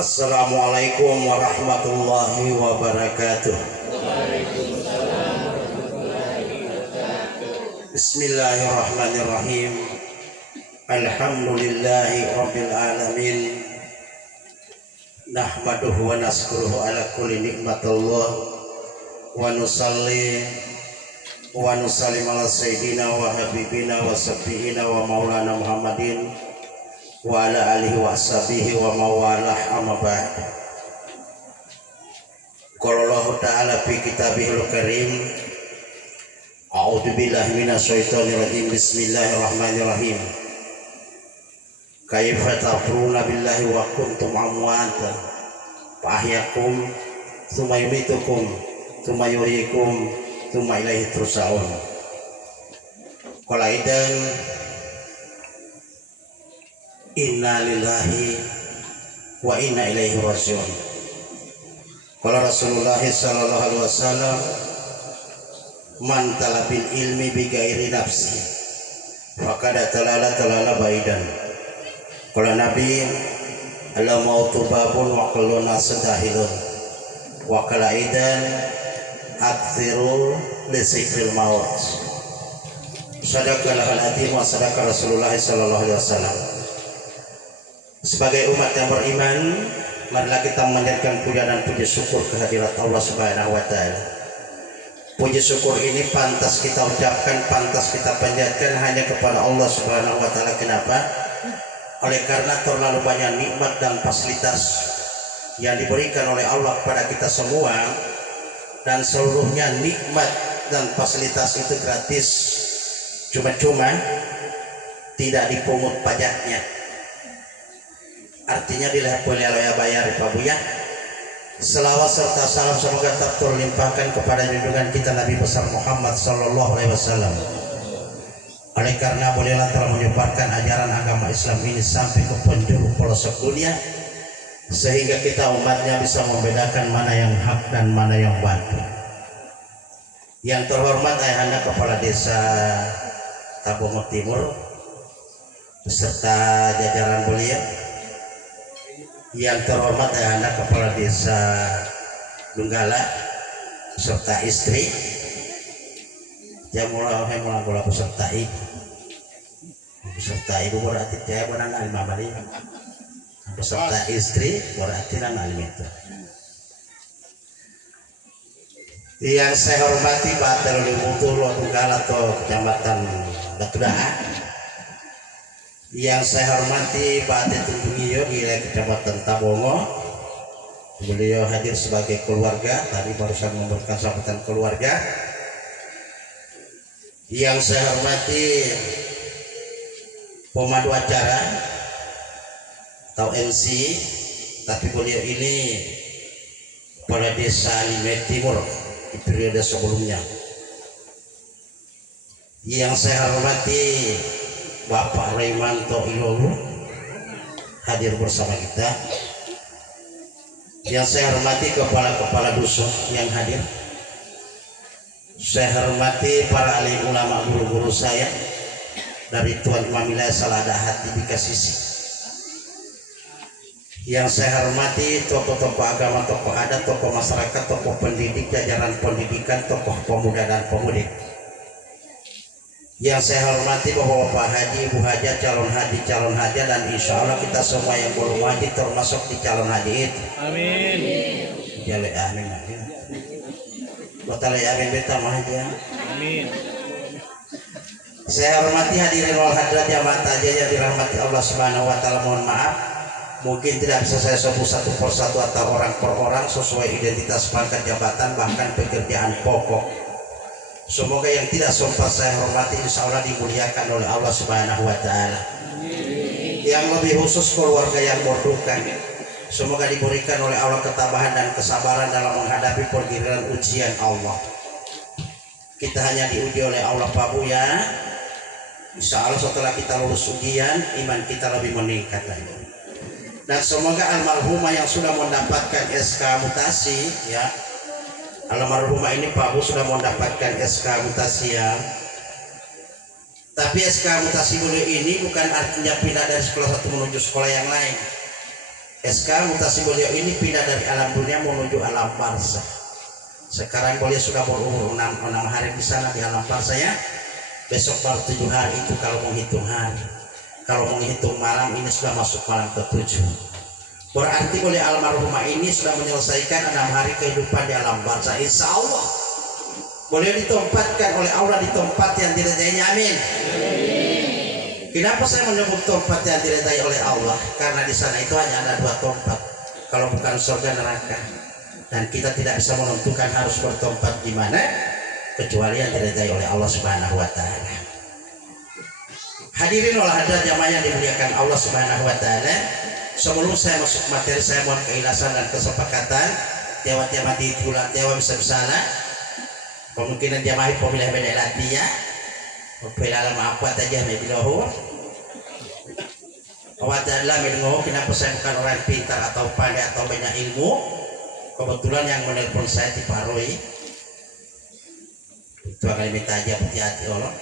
Assalamualaikum warahmatullahi wabarakatuh. Bismillahirrahmanirrahim. Alhamdulillahi rabbil alamin. Nahmaduhu wa naskuruhu ala kulli nikmatillah. Wa nusalli wa nusallim ala sayyidina wa habibina wa sabbihina wa maulana Muhammadin wa ala alihi wa ashabihi wa mawalah amma ba'd. Qala Allah ta'ala fi kitabihil karim, a'udzu billahi minasyaitonir rajim, bismillahirrahmanirrahim. Kaifa takfuruna billahi wa kuntum amwatan fa ahyakum tsumma yumitukum tsumma yuhyikum tsumma ilaihi turja'un. Qala idan inna lillahi wa inna ilaihi rajiun. Qala Rasulullah sallallahu alaihi wasallam, man talabil ilmi bi ghairi nafsi faqad talala baidan. Qala Nabi, al mautu babun wa kullu nas dahilun wa qala idan aktsiru li zikril maut. Sadaqal hadim wa sadaqa Rasulullah sallallahu alaihi wasallam. Sebagai umat yang beriman, marilah kita memanjatkan puja dan puji syukur kehadirat Allah Subhanahu wa taala. Puji syukur ini pantas kita ucapkan, pantas kita panjatkan hanya kepada Allah Subhanahu wa taala. Kenapa? Oleh karena terlalu banyak nikmat dan fasilitas yang diberikan oleh Allah kepada kita semua, dan seluruhnya nikmat dan fasilitas itu gratis, cuma-cuma, tidak dipungut pajaknya. Artinya dilihat boleh bayar Pak Buya. Selawat serta salam semoga tetap terlimpahkan kepada junjungan kita Nabi besar Muhammad sallallahu alaihi wasallam. Oleh karena beliau telah menyebarkan ajaran agama Islam ini sampai ke penjuru pelosok dunia, sehingga kita umatnya bisa membedakan mana yang hak dan mana yang batil. Yang terhormat Ayahanda Kepala Desa Tabungo Timur beserta jajaran beliau, yang terhormat Ayahanda Kepala Desa Dunggala serta istri, jamula beserta ibu berarti dia benar alim abadi, beserta istri berarti nama alim itu. Yang saya hormati Pak Teruli Mutu Dunggala atau Kecamatan Batu Daha. Yang saya hormati Pak Tetunggiyo di Kecamatan Tabongo. Beliau hadir sebagai keluarga, tadi barusan memberikan sambutan keluarga. Yang saya hormati pemandu acara atau MC, tapi beliau ini Kepala Desa Limet Timur di periode sebelumnya. Yang saya hormati Bapak Raimanto Ilolu hadir bersama kita. Yang saya hormati kepala-kepala dusun yang hadir. Saya hormati para alim ulama, guru-guru saya dari Tuan Imam Wilayah Salada Hati di Kasisi. Yang saya hormati tokoh-tokoh agama, tokoh adat, tokoh masyarakat, tokoh pendidik, jajaran pendidikan, tokoh pemuda dan pemudi. Yang saya hormati Bapak Haji, Ibu Haja, calon haji, dan insya Allah kita semua yang belum haji termasuk di calon haji itu. Amin. Jale amin. Batale amin beta mahaja. Amin. Saya hormati hadirin wal hadirat jamaah tajia yang dirahmati Allah Subhanahu wa taala. Mohon maaf, mungkin tidak bisa saya sebut satu persatu atau orang per orang sesuai identitas, pangkat, jabatan, bahkan pekerjaan pokok. Semoga yang tidak sempat saya hormati insya Allah dimuliakan oleh Allah Subhanahu wa ta'ala. Yang lebih khusus keluarga yang berduka, semoga diberikan oleh Allah ketabahan dan kesabaran dalam menghadapi pergiliran ujian Allah. Kita hanya diuji oleh Allah Pak Buya. Insya Allah setelah kita lulus ujian, iman kita lebih meningkat lagi. Dan semoga almarhumah yang sudah mendapatkan SK mutasi, ya, almarhumah ini Pak Bu sudah mendapatkan SK mutasi, ya. Tapi SK mutasi beliau ini bukan artinya pindah dari sekolah satu menuju sekolah yang lain. SK mutasi beliau ini pindah dari alam dunia menuju alam barzah. Sekarang beliau sudah berumur 6 hari di sana di alam barzah ya. Besok baru 7 hari itu kalau menghitung hari. Kalau menghitung malam ini sudah masuk malam ke-7. Berarti beliau almarhumah ini sudah menyelesaikan 6 hari kehidupan di alam barzah. Insya Allah beliau ditempatkan oleh Allah di tempat yang diridainya. Amin. Kenapa saya menyebut tempat yang diridai oleh Allah? Karena di sana itu hanya ada 2 tempat, kalau bukan surga neraka. Dan kita tidak bisa menentukan harus bertempat di mana kecuali yang diridai oleh Allah Subhanahu wa taala. Hadirin wal hadirat jamaah yang dimuliakan Allah Subhanahu wa taala. Sebelum saya masuk materi, saya mohon keikhlasan dan kesepakatan tiap-tiap di bulan tiap bisa-bisalah. Kemungkinan jamaah pemilih beda latih ya. Pelalam apa saja mediloh. Awat adalah mediloh. Kenapa saya bukan orang pintar atau pandai atau banyak ilmu? Kebetulan yang menelpon saya di Paroi. Itu akan minta aja hati-hati Allah.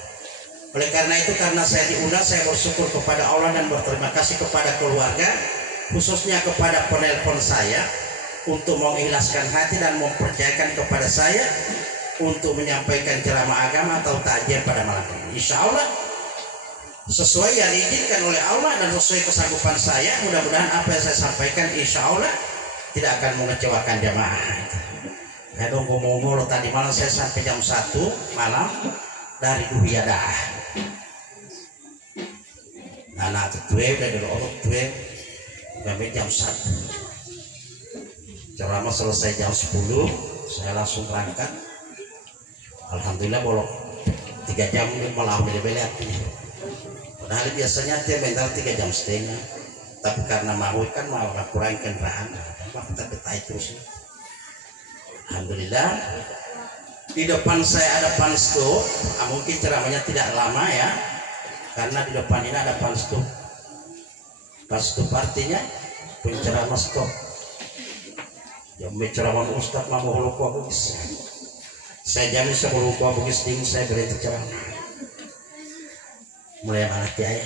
Oleh karena itu, karena saya diundang, saya bersyukur kepada Allah dan berterima kasih kepada keluarga, khususnya kepada penelpon saya untuk mengikhlaskan hati dan mempercayakan kepada saya untuk menyampaikan ceramah agama atau takjil pada malam ini. Insya Allah sesuai yang diizinkan oleh Allah dan sesuai kesanggupan saya, mudah-mudahan apa yang saya sampaikan insya Allah tidak akan mengecewakan jamaah. Ya dong, ngomong-ngomong tadi malam saya sampai jam 1 malam dari Duhiadah. Anak tuwe udah dari orang tuwe sampai jam 1. Ceramah selesai jam 10, saya langsung berangkat. Alhamdulillah bolong 3 jam malah beli-beli hatinya. Padahal biasanya dia mental 3 jam setengah, tapi karena mau kan mau kurang kendaraan, kita betai terus. Alhamdulillah di depan saya ada panstop. Mungkin ceramahnya tidak lama ya, karena di depan ini ada panstop. Panstop artinya penceramah stop. Yang menceramah Ustaz mau holok bagus. Saya jamin sebelum gua bugis dingin saya berhenti ceramah. Mulai anak ya.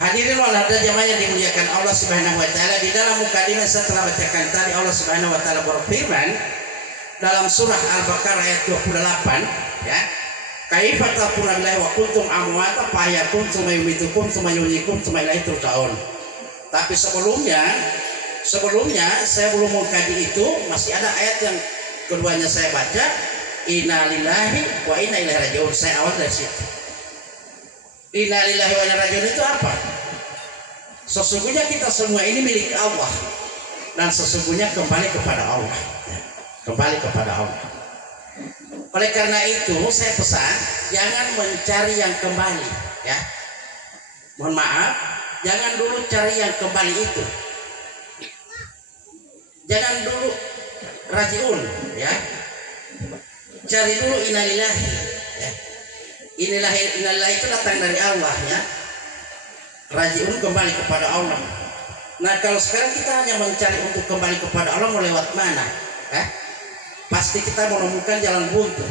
Hadirin wal hadirat jamaah yang dimuliakan Allah Subhanahu wa taala, di dalam mukadimah saya telah bacakan tadi Allah Subhanahu wa taala berfirman dalam surah Al-Baqarah ayat 28 ya. Kaifa taquluna billahi wa kuntum amwata fa yakum tsumma yumitukum tsumma yuhyikum tsumma ilaihi turja'un. Tapi sebelumnya saya belum mengkaji itu, masih ada ayat yang keduanya saya baca, innalillahi wa inna ilaihi raji'un. Saya awal dari situ. Innalillahi wa inna ilaihi raji'un itu apa? Sesungguhnya kita semua ini milik Allah dan sesungguhnya kembali kepada Allah. Kembali kepada Allah. Oleh karena itu saya pesan jangan mencari yang kembali ya. Mohon maaf, jangan dulu cari yang kembali itu. Jangan dulu rajiun ya, cari dulu innalillahi ya. Innalillahi itu datang dari Allah ya, rajiun kembali kepada Allah. Nah kalau sekarang kita hanya mencari untuk kembali kepada Allah, mau lewat mana ya? Pasti kita menemukan jalan buntu.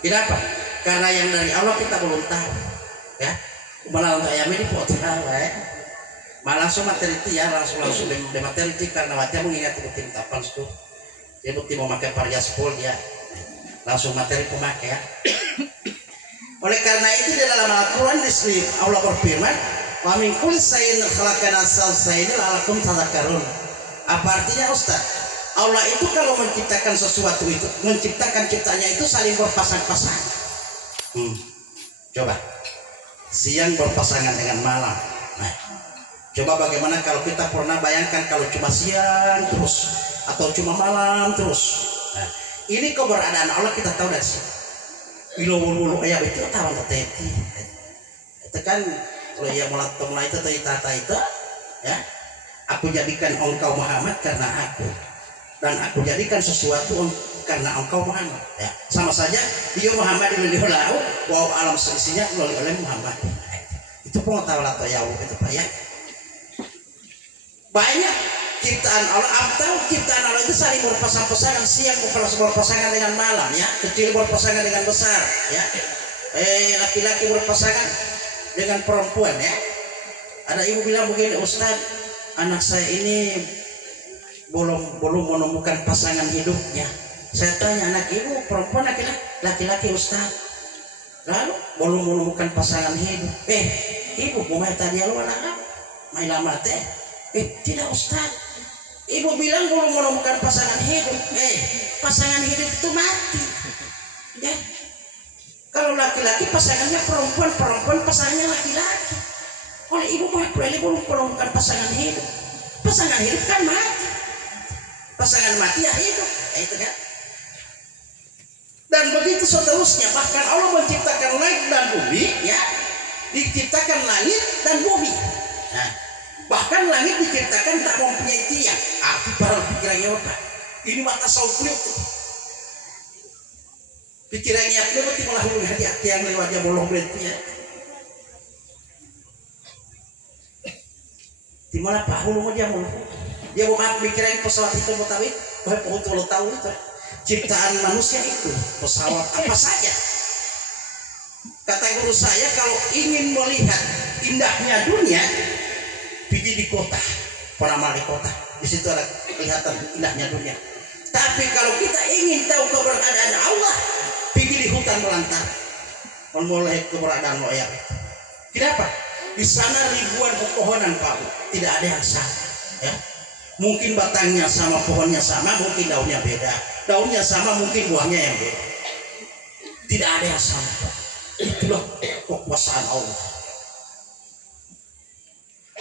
Kenapa? Karena yang dari Allah kita belum tahu ya. Malah untuk ayam ini pot ya. Malah langsung materi ya, langsung di materi karena wajah mengingat itu tim tapan itu. Dia bukti memakai varias pol dia langsung materi pemakai ya. Oleh karena itu di dalam Al-Quran disebut Allah berfirman wa min kulli shay'in khalaqna zawjayn la'allakum tadhakkarun. Apa artinya Ustaz? Allah itu kalau menciptakan sesuatu itu, menciptakan ciptanya itu saling berpasang-pasang. Coba siang berpasangan dengan malam. Nah, coba bagaimana kalau kita pernah bayangkan kalau cuma siang terus atau cuma malam terus. Nah, ini keberadaan Allah kita tahu dari sini. Ilo ayat itu tahu teti. Itu kan kalau ia mulai itu tata itu ya. Aku jadikan engkau Muhammad karena aku, dan aku jadikan sesuatu karena engkau Muhammad ya. Sama saja dia Muhammad diulah wow alam seisinya oleh Muhammad. Itu pengetahuan atau ya itu Pak ya. Banyak ciptaan Allah atau ciptaan Allah itu saling berpasang-pasangan, siang berpasangan dengan malam ya, kecil berpasangan dengan besar ya, laki-laki berpasangan dengan perempuan ya. Ada ibu bilang begini, Ustaz, anak saya ini belum menemukan pasangan hidupnya. Saya tanya, anak ibu perempuan laki-laki Ustaz? Lalu belum menemukan pasangan hidup. Ibu mau main tadi lu anak main lama teh? Tidak Ustaz. Ibu bilang belum menemukan pasangan hidup. Pasangan hidup itu mati. Ya. Kalau laki-laki pasangannya perempuan pasangannya laki-laki. Oleh ibu belum menemukan pasangan hidup. Pasangan hidup kan mati. Pasangan mati ya hidup. Itu kan. Dan begitu seterusnya, bahkan Allah menciptakan langit dan bumi, ya, diciptakan langit dan bumi. Nah, bahkan langit diciptakan tak mempunyai tiang. Aku baru pikirannya apa? Ini mata saupnya tuh. Pikirannya apa? Berarti malah hulu hati tiang lewatnya bolong berarti ya. Di mana Pak hulu dia mau? Dia mau pikiran pesawat itu mau tahu? Bahwa tahu itu. Ciptaan manusia itu pesawat apa saja. Kata guru saya, kalau ingin melihat indahnya dunia, pergi di kota, peramal di kota, di situ ada kelihatan indahnya dunia. Tapi kalau kita ingin tahu keberadaan Allah, pergi di hutan belantara, memulai keberadaan Allah. Kenapa? Di sana ribuan pepohonan Pak, tidak ada yang sama. Ya. Mungkin batangnya sama, pohonnya sama, mungkin daunnya beda. Daunnya sama, mungkin buahnya yang beda. Tidak ada yang sama. Itulah kekuasaan Allah.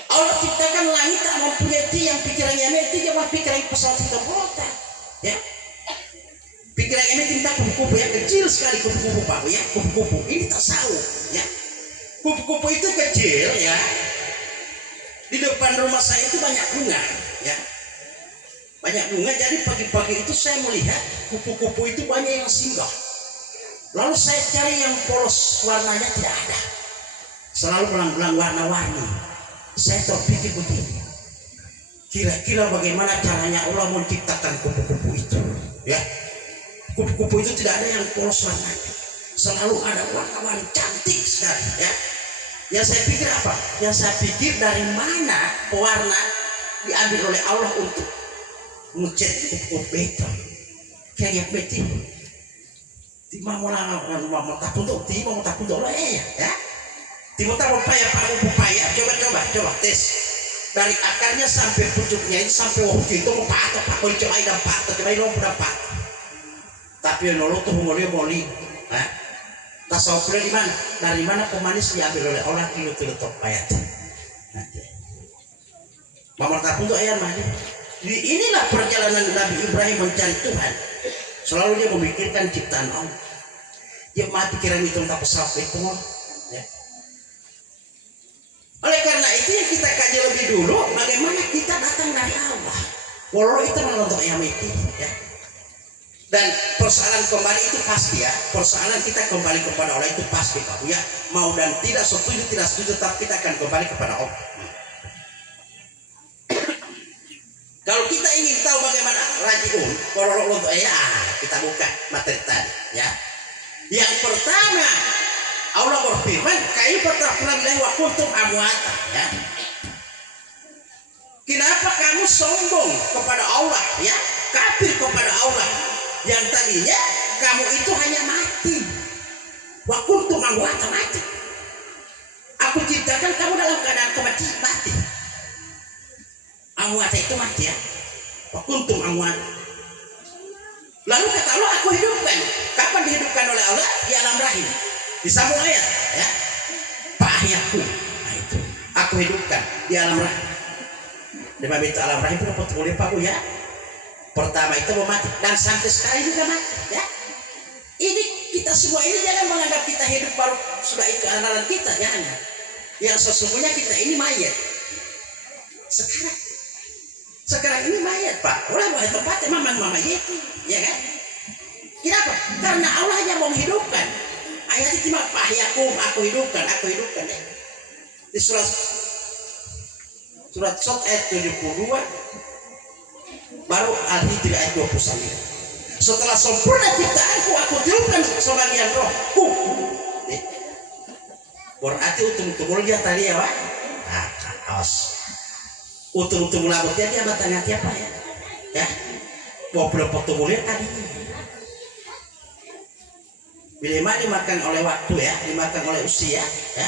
Allah ciptakan langit tak mempunyai tiang. Pikirannya ini jangan pikiran pesawat hitam botak. Ya. Pikiran ini tentang kupu-kupu yang kecil sekali, kupu-kupu Pak, ya. Kupu-kupu ini tak tahu, ya. Kupu-kupu itu kecil, ya. Di depan rumah saya itu banyak bunga, ya. Banyak bunga, jadi pagi-pagi itu saya melihat kupu-kupu itu banyak yang singgah. Lalu saya cari yang polos, warnanya tidak ada. Selalu belang-belang warna-warni. Saya terpikir begini, kira-kira bagaimana caranya Allah menciptakan kupu-kupu itu, ya. Kupu-kupu itu tidak ada yang polos warnanya, selalu ada warna-warni cantik sekali, ya. Yang saya pikir apa? Yang saya pikir dari mana pewarna diambil oleh Allah untuk mencat kupu-kupu itu. Kayak begitu. Timah mau takut untuk ya. Timah tak pepaya, coba tes. Dari akarnya sampai pucuknya itu sampai waktu itu mau patah, coba dapat. Tapi nolok tuh moli, nah. Tasawufnya di mana? Dari mana pemanis diambil oleh Allah kilo-kilo payat. Mama tak untuk ayat mana? Inilah perjalanan Nabi Ibrahim mencari Tuhan. Selalu dia memikirkan ciptaan Allah. Dia mati pikiran itu tak pesawat itu, ya. Oleh karena itu yang kita kaji lebih dulu, bagaimana kita datang dari Allah. Walau itu menonton ayam itu, ya. Dan persoalan kembali itu pasti, ya. Persoalan kita kembali kepada Allah itu pasti Pak, ya. Mau dan tidak setuju tapi kita akan kembali kepada Allah. Kalau kita ingin tahu bagaimana rajiun, kalau kita buka materi tadi, ya. Yang pertama, Allah berfirman, "Kaifa ta'lamu wa kuntum amwata," ya. Kenapa kamu sombong kepada Allah, ya? Kafir kepada Allah. Yang tadinya kamu itu hanya mati. Wa kuntum amwata, mati. Aku ciptakan kamu dalam keadaan kematian, mati. Amwata itu mati, ya. Wa kuntum amwata. Lalu kata Allah, aku hidupkan. Kapan dihidupkan oleh Allah? Di alam rahim. Disambung ayat, ya. Fa'ahyakum. Nah itu. Aku hidupkan di alam rahim. Di alam rahim itu dapat boleh Pak, ya. Pertama itu mau mati dan sampai sekarang juga mati, ya. Ini kita semua ini jangan menganggap kita hidup baru sudah itu analan kita, jangan. Yang sesungguhnya kita ini mayat. Sekarang ini mayat Pak. Ulah buat tempatnya mama itu, ya kan? Kenapa? Karena Allah hanya mau menghidupkan. Ayat itu mah fa'ahyakum, aku hidupkan, ya. Di surat Sot ayat 72 baru Al-Hijr ayat 29. Setelah sempurna ciptaanku, aku tiupkan sebagian rohku. Berarti utung-utung dia tadi, ya Pak. Nah, awas. Utul-utul labutnya dia bertanya apa ya? Ya, mau berapa tumulir tadi? Bila dimakan oleh waktu ya, dimakan oleh usia ya.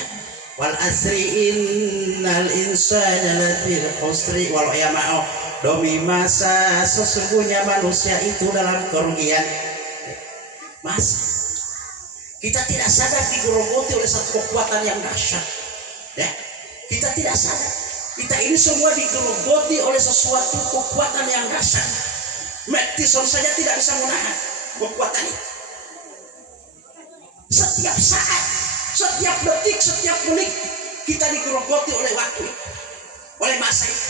Wal asri innal insana lafi khusri, walau ya mau demi masa sesungguhnya manusia itu dalam kerugian. Masa kita tidak sadar digerogoti oleh satu kekuatan yang dahsyat ya. Kita tidak sadar kita ini semua digerogoti oleh sesuatu kekuatan yang dahsyat. Matt Tyson saja tidak bisa menahan kekuatan itu. Setiap saat, setiap detik, setiap menit kita digerogoti oleh waktu, oleh masa itu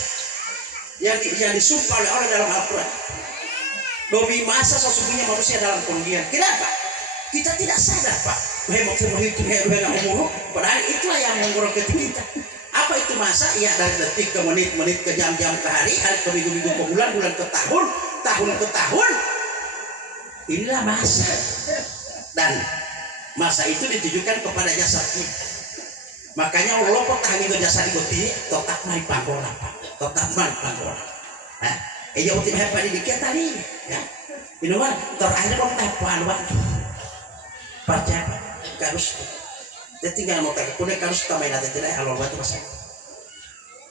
yang disumpah oleh Allah dalam Al-Quran. Demi masa sesungguhnya manusia dalam kerugian. Kenapa? Kita tidak sadar, Pak. Padahal itulah yang menggerogoti kita. Apa itu masa? Ya, dari detik ke menit, menit ke jam-jam ke hari, hari ke minggu-minggu ke bulan, bulan ke tahun, tahun ke tahun. Inilah masa. Dan masa itu ditujukan kepada jasad kita. Makanya Allah pertahankan ke jasad itu totak mari panggola, Pak. Totak mari panggola. Nah, iya utim hebat di dikit tadi, ya. Minuman terakhir kok tapan waktu. Baca harus. Dia tinggal mau pakai kuda harus tambahin nanti tidak halal batu masa.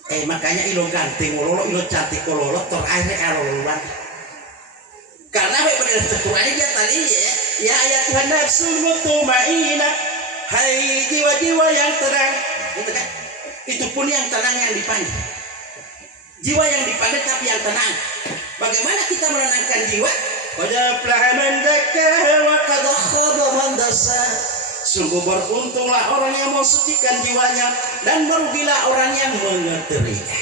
Makanya ilo ganting lolo, ilo cantik lolo, terakhir halal batu. Karena benar Quran dia tadi ya ayat Tuhan nafsul mutmainah, hai jiwa-jiwa yang tenang, gitu kan? Itu pun yang tenang yang dipandang. Jiwa yang dipandang tapi yang tenang. Bagaimana kita menenangkan jiwa? Wajablah man zakkaha wa qad khaba man dassaha. Sungguh beruntunglah orang yang mau sucikan jiwanya dan merugilah orang yang mengeterinya.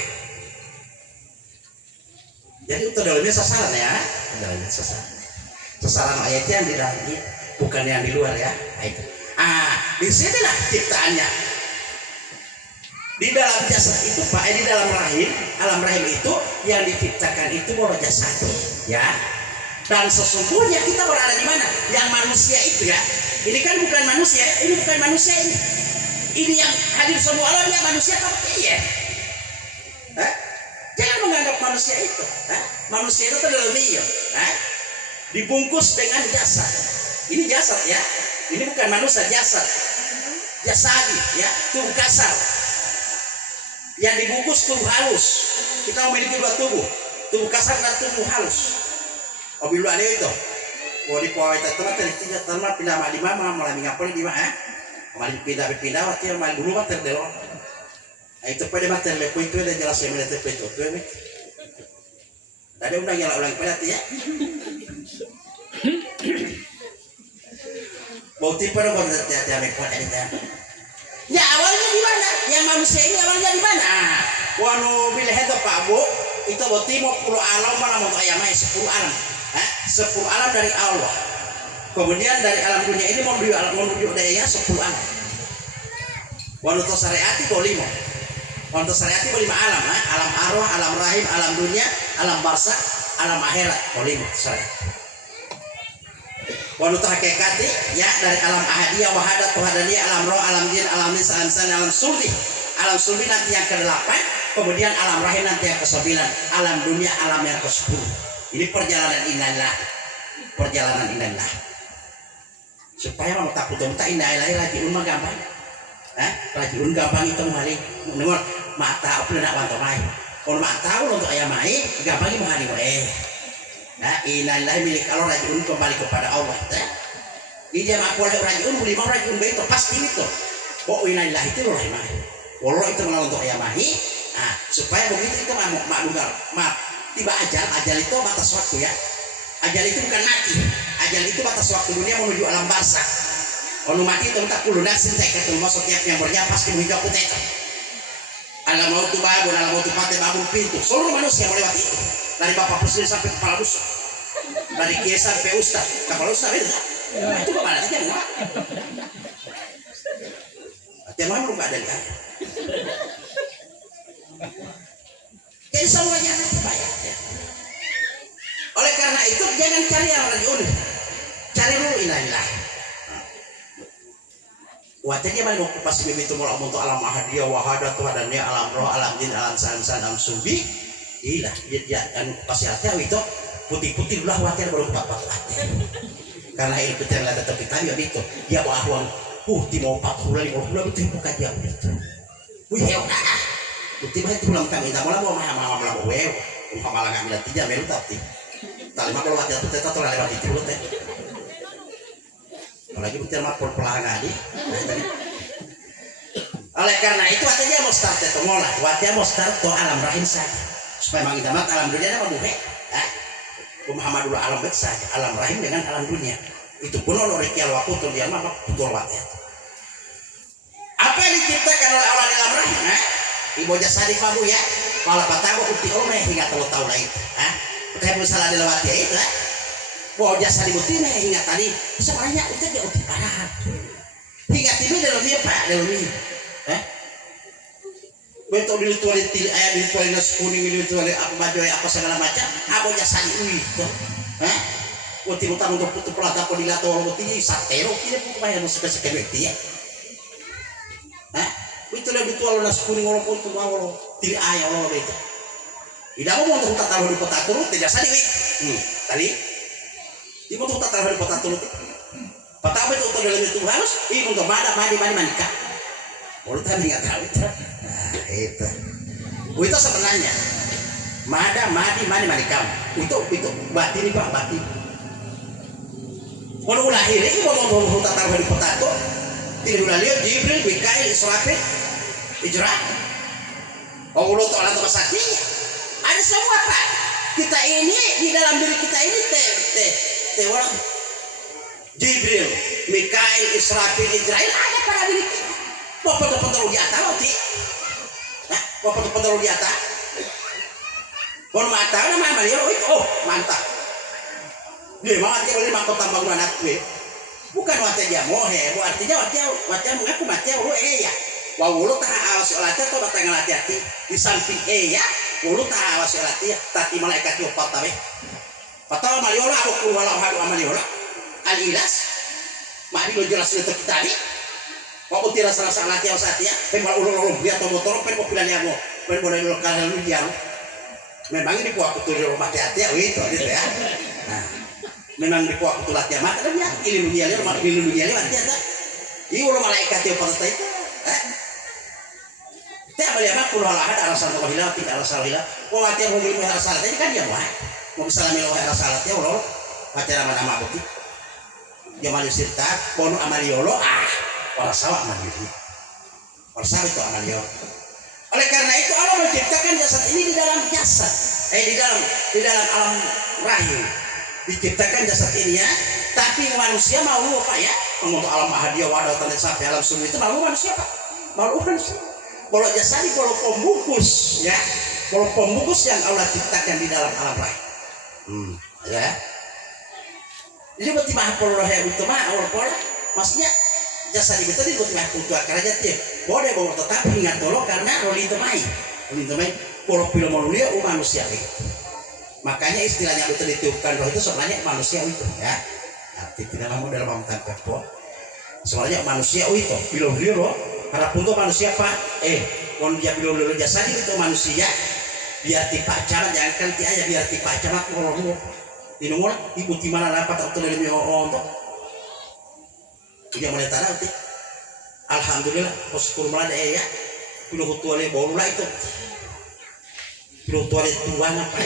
Jadi itu dalamnya sasaran ya, dalamnya sasaran. Sasaran ayatnya yang di dalam, bukan yang di luar ya. Itu. Di sinilah ciptaannya. Di dalam jasad itu Pak, di dalam rahim, alam rahim itu yang diciptakan itu baru jasad, ya. Dan sesungguhnya kita berada di mana? Yang manusia itu ya. Ini kan bukan manusia, ini bukan manusia ini. Ini yang hadir semua alam yang manusia tapi iya. Jangan menganggap manusia itu. Manusia itu adalah dia. Dibungkus dengan jasad. Ini jasad ya. Ini bukan manusia, jasad. Jasadi ya, tubuh kasar. Yang dibungkus tubuh halus. Kita memiliki dua tubuh, tubuh kasar dan tubuh halus. Obilu ada itu. Kalau di pawai teman tadi tidak terima pindah di mana malah ngapel di mana? Malah pindah waktu yang malah dulu mah terdelok. Itu pada mah terlepo itu ada jelas yang melihat itu tuh ini. Tadi udah ulang pelat ya. Mau tipe dong kalau terjadi apa kuat ada. Ya awalnya di mana? Yang manusia ini awalnya di mana? Wanu bila itu Pak Bu, itu berarti mau 10 alam malah mau ayamnya 10 alam. 10 alam dari Allah. Kemudian dari alam dunia ini menuju daya 10 alam. Wanu syariati boleh mau. Wanu syariati boleh 5 alam, alam arwah, alam rahim, alam dunia, alam barzakh, alam akhirat boleh syariat. Wanu hakikati ya dari alam ahadiyah, wahadat, wahadaniyah, alam roh, alam jin, alam nis, alam san, alam sulbi. Alam sulbi nanti yang ke-8, kemudian alam rahim nanti yang ke-9, alam dunia alam yang ke-10. Ini perjalanan indah, perjalanan indah. Supaya mau takut tak indah lagi rajiun mah gampang. Rajiun gampang itu hari menurut mata apa nak bantu mai. Kalau mata untuk ayam mai gampang ini hari indah milik kalau rajiun kembali kepada Allah. Di jam aku oleh rajiun beli mau rajiun itu pasti itu. Oh indah itu loh mai. Walau itu menang untuk ayam mai. Supaya begitu itu maaf. Tiba ajal itu batas waktu ya. Ajal itu bukan mati. Ajal itu batas waktu dunia menuju alam barzakh. Kalau mati itu tak perlu nasin saya ketemu setiap yang berjalan pasti menuju aku teka. Alam mau tu bangun, alam mau tu pakai bangun pintu. Seluruh manusia melewati itu. Dari bapak presiden sampai kepala dusun, dari kiai sampai ustaz. Kepala ustaz itu. Itu kemana saja enggak? Tiap belum ada lihat. Jadi semuanya dibayar ya. Oleh karena itu jangan cari yang rajiun, cari dulu inalillah. Wate dia mana okupasi begitu mulai untuk alam ahadiyah wahada tuh adanya alam roh alam jin alam san alam subi ilah dia anu okupasi hati itu putih-putih belah wate baru empat wate karena itu yang ada tapi tadi itu dia bahwa di mau 40 50 itu bukan dia itu wih ya udah bukti mah itu ulang kami tak malah mau mah malah wew malah nggak bilang tidak melu tapi tali mah kalau wate itu tetap tuh lewat itu teh apalagi bicara mapol pelahan ngadi oleh karena itu watanya mau start itu mulai watanya mau start to alam rahim saja supaya kita mat alam dunia apa bukan Muhammadul alam bet saja alam rahim dengan alam dunia itu pun oleh rekial waktu tuh dia mah betul watanya apa yang diciptakan oleh Allah dalam rahim ibu jasa di pabu ya malah patago uti oleh hingga tahu lah itu kita misalnya di lewat itu wah jasa dibutin hingga tadi sebenarnya itu dia uti parah hingga timi dalam dia pak dalam ini bentuk dilituari ayam dilituari nasi kuning dilituari apa baju apa segala macam apa jasa di itu uti utang untuk putu pelata apa dilato orang uti satero tidak pun bayar masuk ke sekedar dia itu lebih tua nasi kuning orang pun tuh mau tidak ayam orang itu tidak mau untuk taruh di kota turun tidak sadi tadi di untuk taruh di kota turun pertama itu untuk dalam itu harus ini untuk mandi kah orang tadi nggak tahu itu sebenarnya mandi kamu itu batin ini pak batin kalau lahir ini mau taruh di kota itu tidak udah lihat Jibril Mikail Israfil Ijrah Allah Ta'ala tempat saktinya ada semua pak kita ini di dalam diri kita ini teh orang Jibril Mikail Israfil Ijrail ada pada diri kita bapak di atas roti bapak di atas kalau mata nama dia oh mantap dia mau hati oleh mahkota bangunan aku bukan wajah mohe artinya wajah mengaku mati ya wah ulu tak awas olatnya atau batang hati-hati di samping ya ulu tak awas olatnya tadi malaikat yo patawe patawa maliola aku keluar hadu amaliola al-ilas mari lo jelas itu tadi waktu tidak serasa alatnya osatnya pembal ulu dia atau motor pen mobilan yang mau pen boleh lo kalian lu dia memang ini ku aku tuh rumah hati itu ya nah memang di ku aku tuh latihan mata kan ya ini dunia latihan tak ini ulu malaikat yo patawa itu tiap kali apa kulo ada alasan untuk hilang tidak alasan hilang mau mati mau beli alasan ini kan dia mau misalnya melo alasan ya ulo mati nama bukti jamal sirta pono amaliolo orang sawah amaliolo orang sawah itu amaliolo oleh karena itu Allah menciptakan jasad ini di dalam jasad di dalam alam rahim diciptakan jasad ini ya tapi manusia mau apa ya untuk alam ahadiyah wadah tanda sampai alam sumber itu mau manusia pak mau manusia kalau jasad ini kalau pembungkus ya kalau pembungkus yang Allah ciptakan di dalam alam rahim ya jadi berarti mah kalau roh yang utama orang pola maksudnya jasad itu tadi berarti mah untuk kerajaan dia boleh bawa tetapi ingat dulu karena roh itu mai kalau film manusia manusia itu makanya istilahnya itu ditiupkan roh itu sebenarnya manusia itu ya arti tidak mau dalam tangkap kok soalnya manusia itu film roh karena untuk manusia pak kalau dia bilang jasad itu manusia biar dipacar jangan kan dia biar dipacar aku kalau dinungol ibu di mana dapat atau dari untuk dia mulai tanah nanti alhamdulillah poskur melada ya pilu tuale baru lah itu pilu tuale tuan apa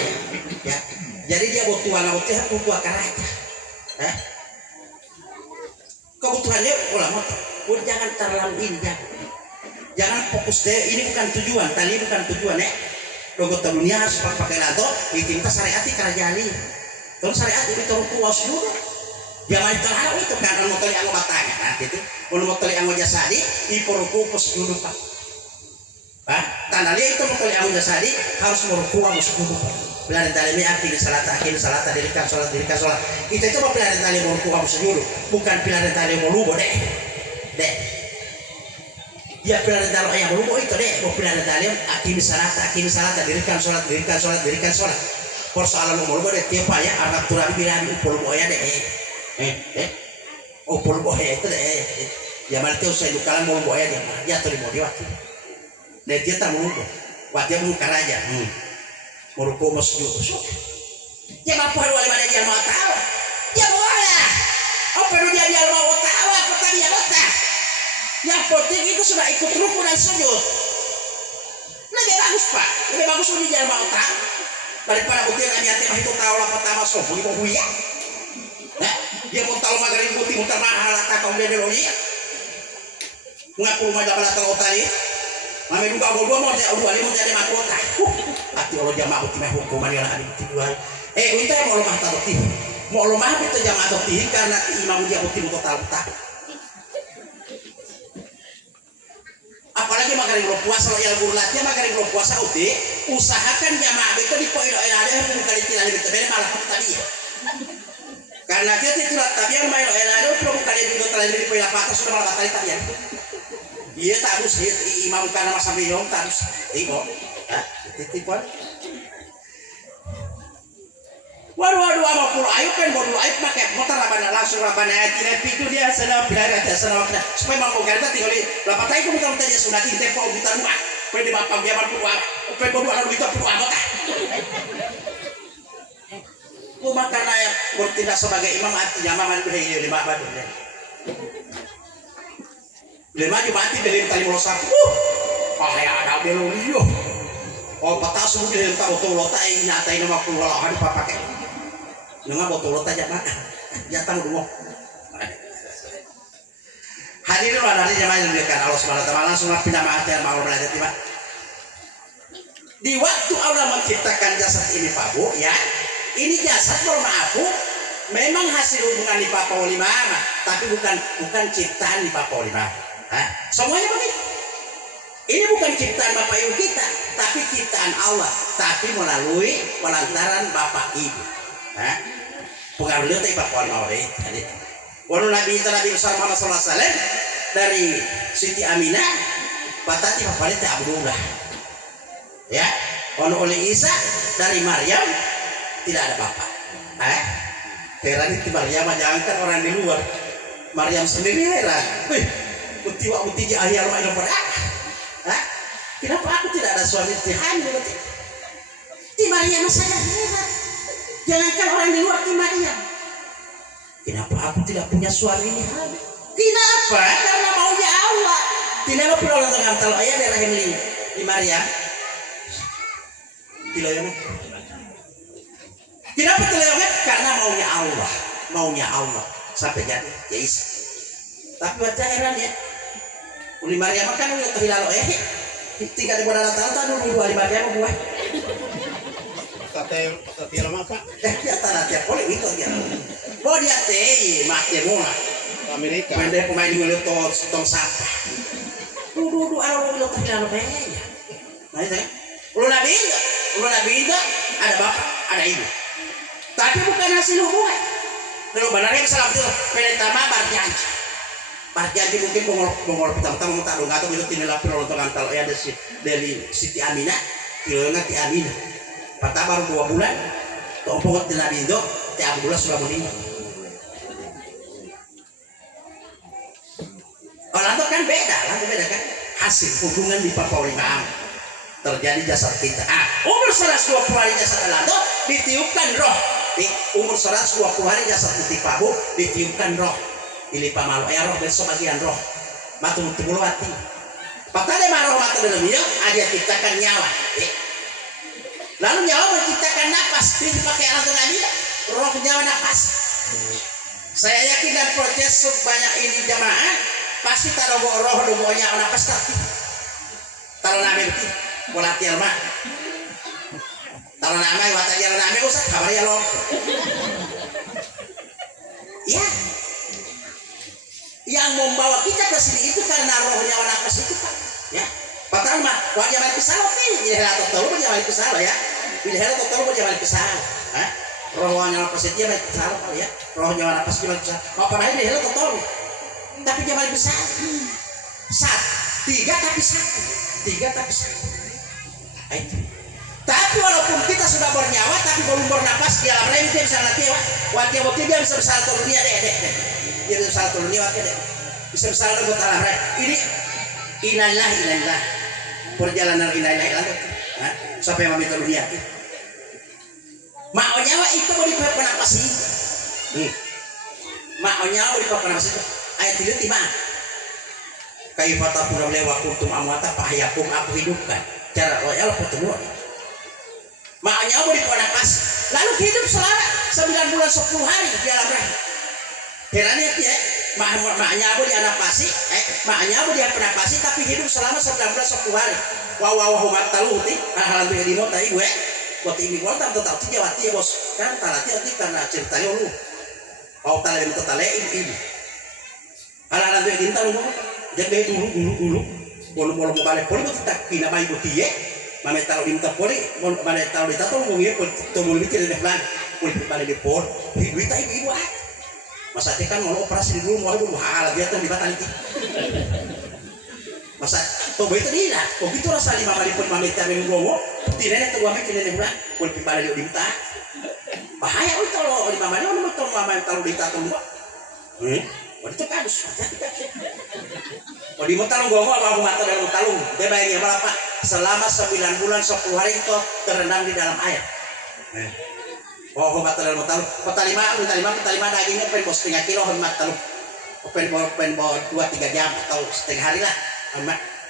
ya jadi dia buat tuan apa teh butuh karaja kebutuhannya ulama udah jangan terlalu ini jangan fokus deh ini bukan tujuan tadi bukan tujuan logo dunia harus pakai lato itu kita syariat kerajaan ini terus syariat itu terus kuas dulu jangan terlalu itu karena motor yang batangnya gitu kalau motor yang jasadi iporukupus dulu pak tanda dia itu motor yang jasadi harus merukuah dulu pelajaran talimi akhir salat dirikan sholat itu mau pelajaran talim merukuah dulu bukan pelajaran talim melubo deh ya pelajaran talim yang melubo itu mau pelajaran talim akhir salat dirikan sholat persoalan umur gue deh tiap ya anak turun bilang upul boya deh upul boya itu deh Zaman itu saya dukalan mau boya dia terima dia waktu. Dan dia tak mau waktu dia mau karaja. Mau ruko masuk. Ya apa wali mana dia mau tahu? Ya boleh. Apa dia mau tahu apa tadi ya bota? Yang penting itu sudah ikut rukun dan sujud. Lebih bagus pak, lebih bagus dia mau tahu daripada bukti niatnya mah itu tahu lah pertama sopo di bawah ya. Nah, dia mau tahu magarin bukti muter mahal tak kau dia dulu ya. Mengaku rumah dapat tahu tadi. Mami juga dua mau saya dua lima jadi mahkota. Hati Allah jamaah bukti mah hukuman yang ada bukti dua. Kita mau lemah tahu ti. Mau lemah itu jamaah tahu ti karena imam dia bukti untuk tahu tak. Apalagi magaring belum puasa yang bulatnya magaring belum puasa uti usahakan jamaah itu di poin ada bukan istilah itu beda malah tadi ya karena dia tidak tapi yang main ada belum kali itu terlalu di poin apa sudah malah tadi tadi ya iya tak harus imam karena masa bingung tak harus tiko tiko waduh apa puluh ayub kan bodoh ayub pakai motor rabana langsung rabana tidak pikir dia senang bilang aja senang supaya mau ganti tinggal di berapa kali kamu tahu tadi sunat ini tempo kita muat supaya di bapak dia mampu apa supaya bodoh anak kita perlu apa kah rumah karena yang bertindak sebagai imam artinya mama berhenti lima badu lima juga mati dari tali melosak ya ada belulio patah semua dari tahu tuh lotai nyatain nama puluhan pakai dengan botol aja mak jatang dulu hadirin dari jemaah yang dimuliakan Allah Subhanahu wa taala langsung pindah ma'atir mau belajar tiba di waktu Allah menciptakan jasad ini Pak Bu ya ini jasad mohon maaf Bu memang hasil hubungan di Papa Olima tapi bukan ciptaan di Papa Olima semuanya begitu ini bukan ciptaan Bapak Ibu kita tapi ciptaan Allah tapi melalui lantaran Bapak Ibu pengaruh dia tak pakai orang awal ini. Walau Nabi besar Muhammad SAW dari Siti Aminah, patati pakai dia Abdullah. Ya, oleh Isa dari Maryam tidak ada bapak. Heran itu Maryam jangankan orang di luar, Maryam sendiri heran. Bukti di ayat Allah yang pada. Kenapa aku tidak ada suami Tuhan? Di Maryam saja heran. Jangankan orang di luar di Maryam. Kenapa aku tidak punya suami ini? Kenapa? Karena maunya Allah. Tidak ada perlu dengan kalau ayah dari rahim di Maryam. Tidak. Kenapa tidak? Karena maunya Allah. Maunya Allah. Sampai jadi Yesus. Tapi baca heran ya. Uli Maryam kan udah terhilang tinggal di bawah rata-rata dulu dua di Maryam buah. Tapi lama Pak. Dia tanah tiap boleh itu dia. Oh dia teh mati mula. Amerika. Pendek pemain di mulut tong sampah. Dudu orang mulut terlalu banyak. Nah itu. Ulu Nabi itu ada bapak, ada ibu. Tapi bukan hasil hubungan. Kalau benarnya salah itu pertama berjanji. Berjanji mungkin bongol petang-petang mau taruh atau itu tidak lapor untuk antal ya dari Siti Aminah, kilongan Siti Aminah. Pertama baru 2 bulan, keempat di Nabi itu, tiap bulan sudah meninggal. Orang itu kan beda kan hasil hubungan di Papa Imam terjadi jasad kita. Umur 120 hari jasad Alando ditiupkan roh. Di umur 120 hari jasad putih Pabu ditiupkan roh. Ini pamalu roh besok bagian roh. Matu mulati. Patah marah mata dalam dia, ada ciptakan nyawa. Lalu nyawa menciptakan napas, dipakai alat tadi, roh nyawa napas. Saya yakin dan proses sebanyak ini jamaah pasti taruh roh nyawa napas tapi taruh nama itu, bola tiarma. Taruh nama, wata jalan nama usah kabar ya lo. Ya, yang membawa kita ke sini itu karena roh nyawa napas itu Pak. Ya. Padahal mah wajah balik ke sana nih, ini hal atau tahu wajah balik ke sana ya. Ini hal atau tahu wajah balik ke sana. Rohnya napas dia balik ke sana ya. Rohnya napas dia balik ke sana. Mau apa ini hal atau tahu? Tapi dia balik ke sana. 3 tapi 1. 3 tapi 1. Tapi walaupun kita sudah bernyawa tapi belum bernapas di alam lain dia bisa nanti wajah dia bisa besar turun dia deh. Dia bisa besar turun dia deh. bisa salah buat alam ini inallah perjalanan inallah sampai meminta dunia mau nyawa itu mau dipakai apa sih mau nyawa dipakai apa sih ayat itu timah kaifata pura lewa kuntum amwata pahayakum aku hidupkan cara Allah pertemuan makanya mau diponakas lalu hidup selama 9 bulan 10 hari di alam rahim herannya ya maknya mau dianapasi maknya mau dianapasi tapi hidup selama 9 bulan 10 hari wow mataluti hal-hal yang dimau tadi gue buat ini gue tak tahu jawati ya bos kan talati karena ceritanya lu kau talen tetalein ini hal-hal yang dimau jadi dulu bolu balik poli kita kina mai butie mame taruh di poli mame taruh di tato ngomongnya tombol mikir di depan poli balik di pol duit ibu masa kan mau operasi dulu mau hal dia tuh di batang itu masa tombol itu dia begitu rasa di mama di poli mame taruh ngomong tidak tuh mame kina di depan poli balik di ta bahaya itu loh di mama dia mau taruh di tato itu kadus di mutalung gua aku mata dalam mutalung dia bayangnya berapa selama 9 bulan 10 hari itu terendam di dalam air mata dalam mutalung peta lima dagingnya pen bos 3 kilo mutalung pen 2-3 jam atau setengah hari lah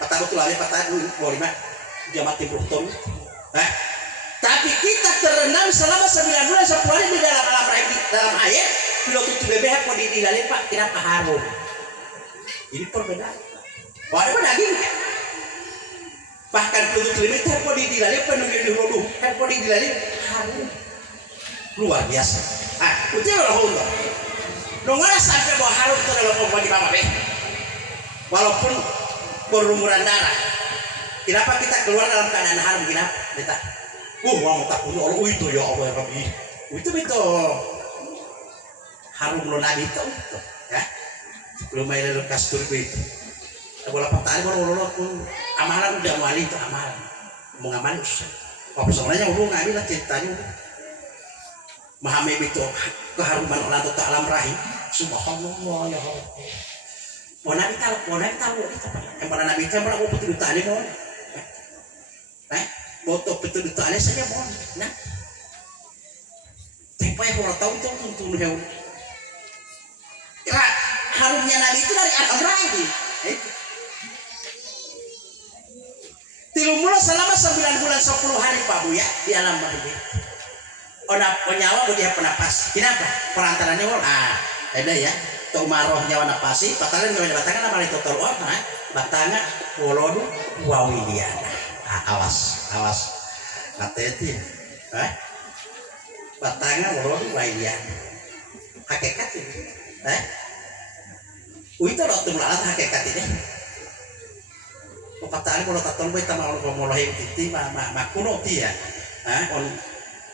peta betul aja peta 5 jam mati beruntung tapi kita terendam selama 9 bulan 10 hari di dalam alam rahim dalam air kalau tutup BBH mau dilalin pak kenapa harum ini perbedaan wah ada daging bahkan tutup limit mau dilalin penuh dulu mau dilalin harum luar biasa itu yang Allah nongara sampai bawa harum itu dalam obat di mama walaupun berumuran darah kenapa kita keluar dalam keadaan harum kenapa kita mau tak punya Allah itu ya Allah ya Rabbi itu betul harum lo nabi itu ya belum main dalam kastur itu bola patah bola pun amalan udah wali itu amalan mau ngamalin apa sebenarnya mau ngambil lah ceritanya memahami itu keharuman Allah atau alam rahim subhanallah ya Allah mau nabi tahu yang pada nabi itu yang betul betul tadi mau botok betul betul tadi saja mau nah tempat yang orang tahu itu untuk harumnya nabi itu dari alam rahim tilu mula selama 9 bulan 10 hari Pak Bu ya di alam rahim nyawa dia penapas kenapa perantarannya ada ya tuh maroh nyawa napasi patalan nyawa batangan nama itu tolong batanga wolodu wawiliana awas hati-hati batanga wolodu wawiliana hakikat ini itu loh tuh melalat hakikat ini perkataan kalau tak tahu kita mau mulai gitu makuno dia on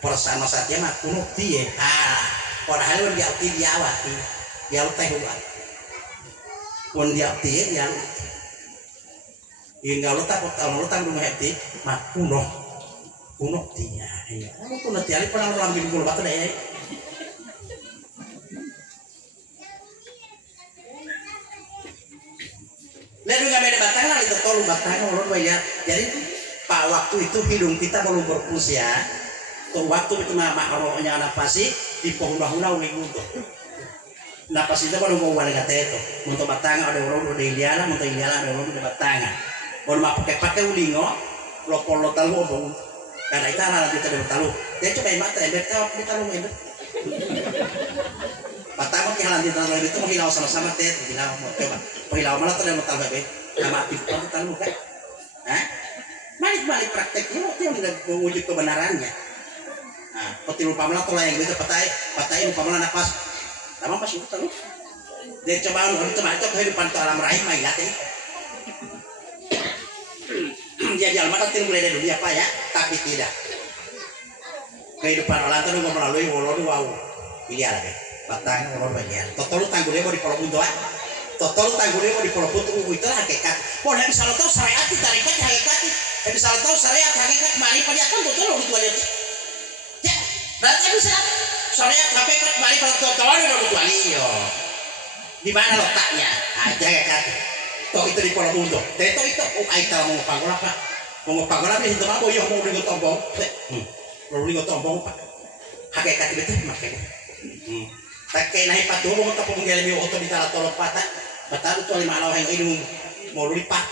perasaan saatnya makuno dia padahal dia uti dia wati dia teh buat pun dia uti dia ini kalau tak belum hati makuno dia kuno tiari pernah lambing bulu batu deh lalu nggak beda batang itu tolong batang ulun bayar jadi pak waktu itu hidung kita belum berfungsi ya tuh waktu itu mama rohnya napasi di pohon-pohonnya uling untuk napas itu baru mau wali kata itu untuk batang ada ulun udah iliana untuk iliana ada ulun udah batangan baru mau pakai ulingo lo tahu ngomong karena itu anak kita udah tahu dia coba yang mata embet kau kita lu embet batang mau hilang di dalam itu mau hilang sama-sama teh hilang mau coba hilang malah tuh yang mau tahu bebe nama aktif kamu tahu kan balik prakteknya waktu yang tidak mewujud kebenarannya seperti lupa malah tuh yang gitu patai lupa malah napas sama pas itu tahu dia coba itu kehidupan alam rahim main latih dia jalan makan tidak boleh dari dunia apa ya tapi tidak kehidupan alam itu melalui wolodu wow pilih lagi batang nomor bagian total tanggulnya mau di pulau buntu total tanggulnya mau di pulau buntu itu lah hakikat mau nabi salah tahu syariat tarikat hakikat nabi salah tahu syariat hakikat mari pada akan total lo gitu aja ya berarti bisa syariat hakikat mari pada total lo gitu aja yo Di mana letaknya? Nah, jaga kaki. Toh itu di Pulau Bundo. Teto itu, aita mau panggol apa? Mau panggol apa? Itu mah boyo mau lihat tombong. Mau lihat tombong pak. Hakikat itu makanya. Pakai naik patuh mau tapung gelemi otot di dalam tolok patah. Betul tuh lima orang yang ini mau lipat.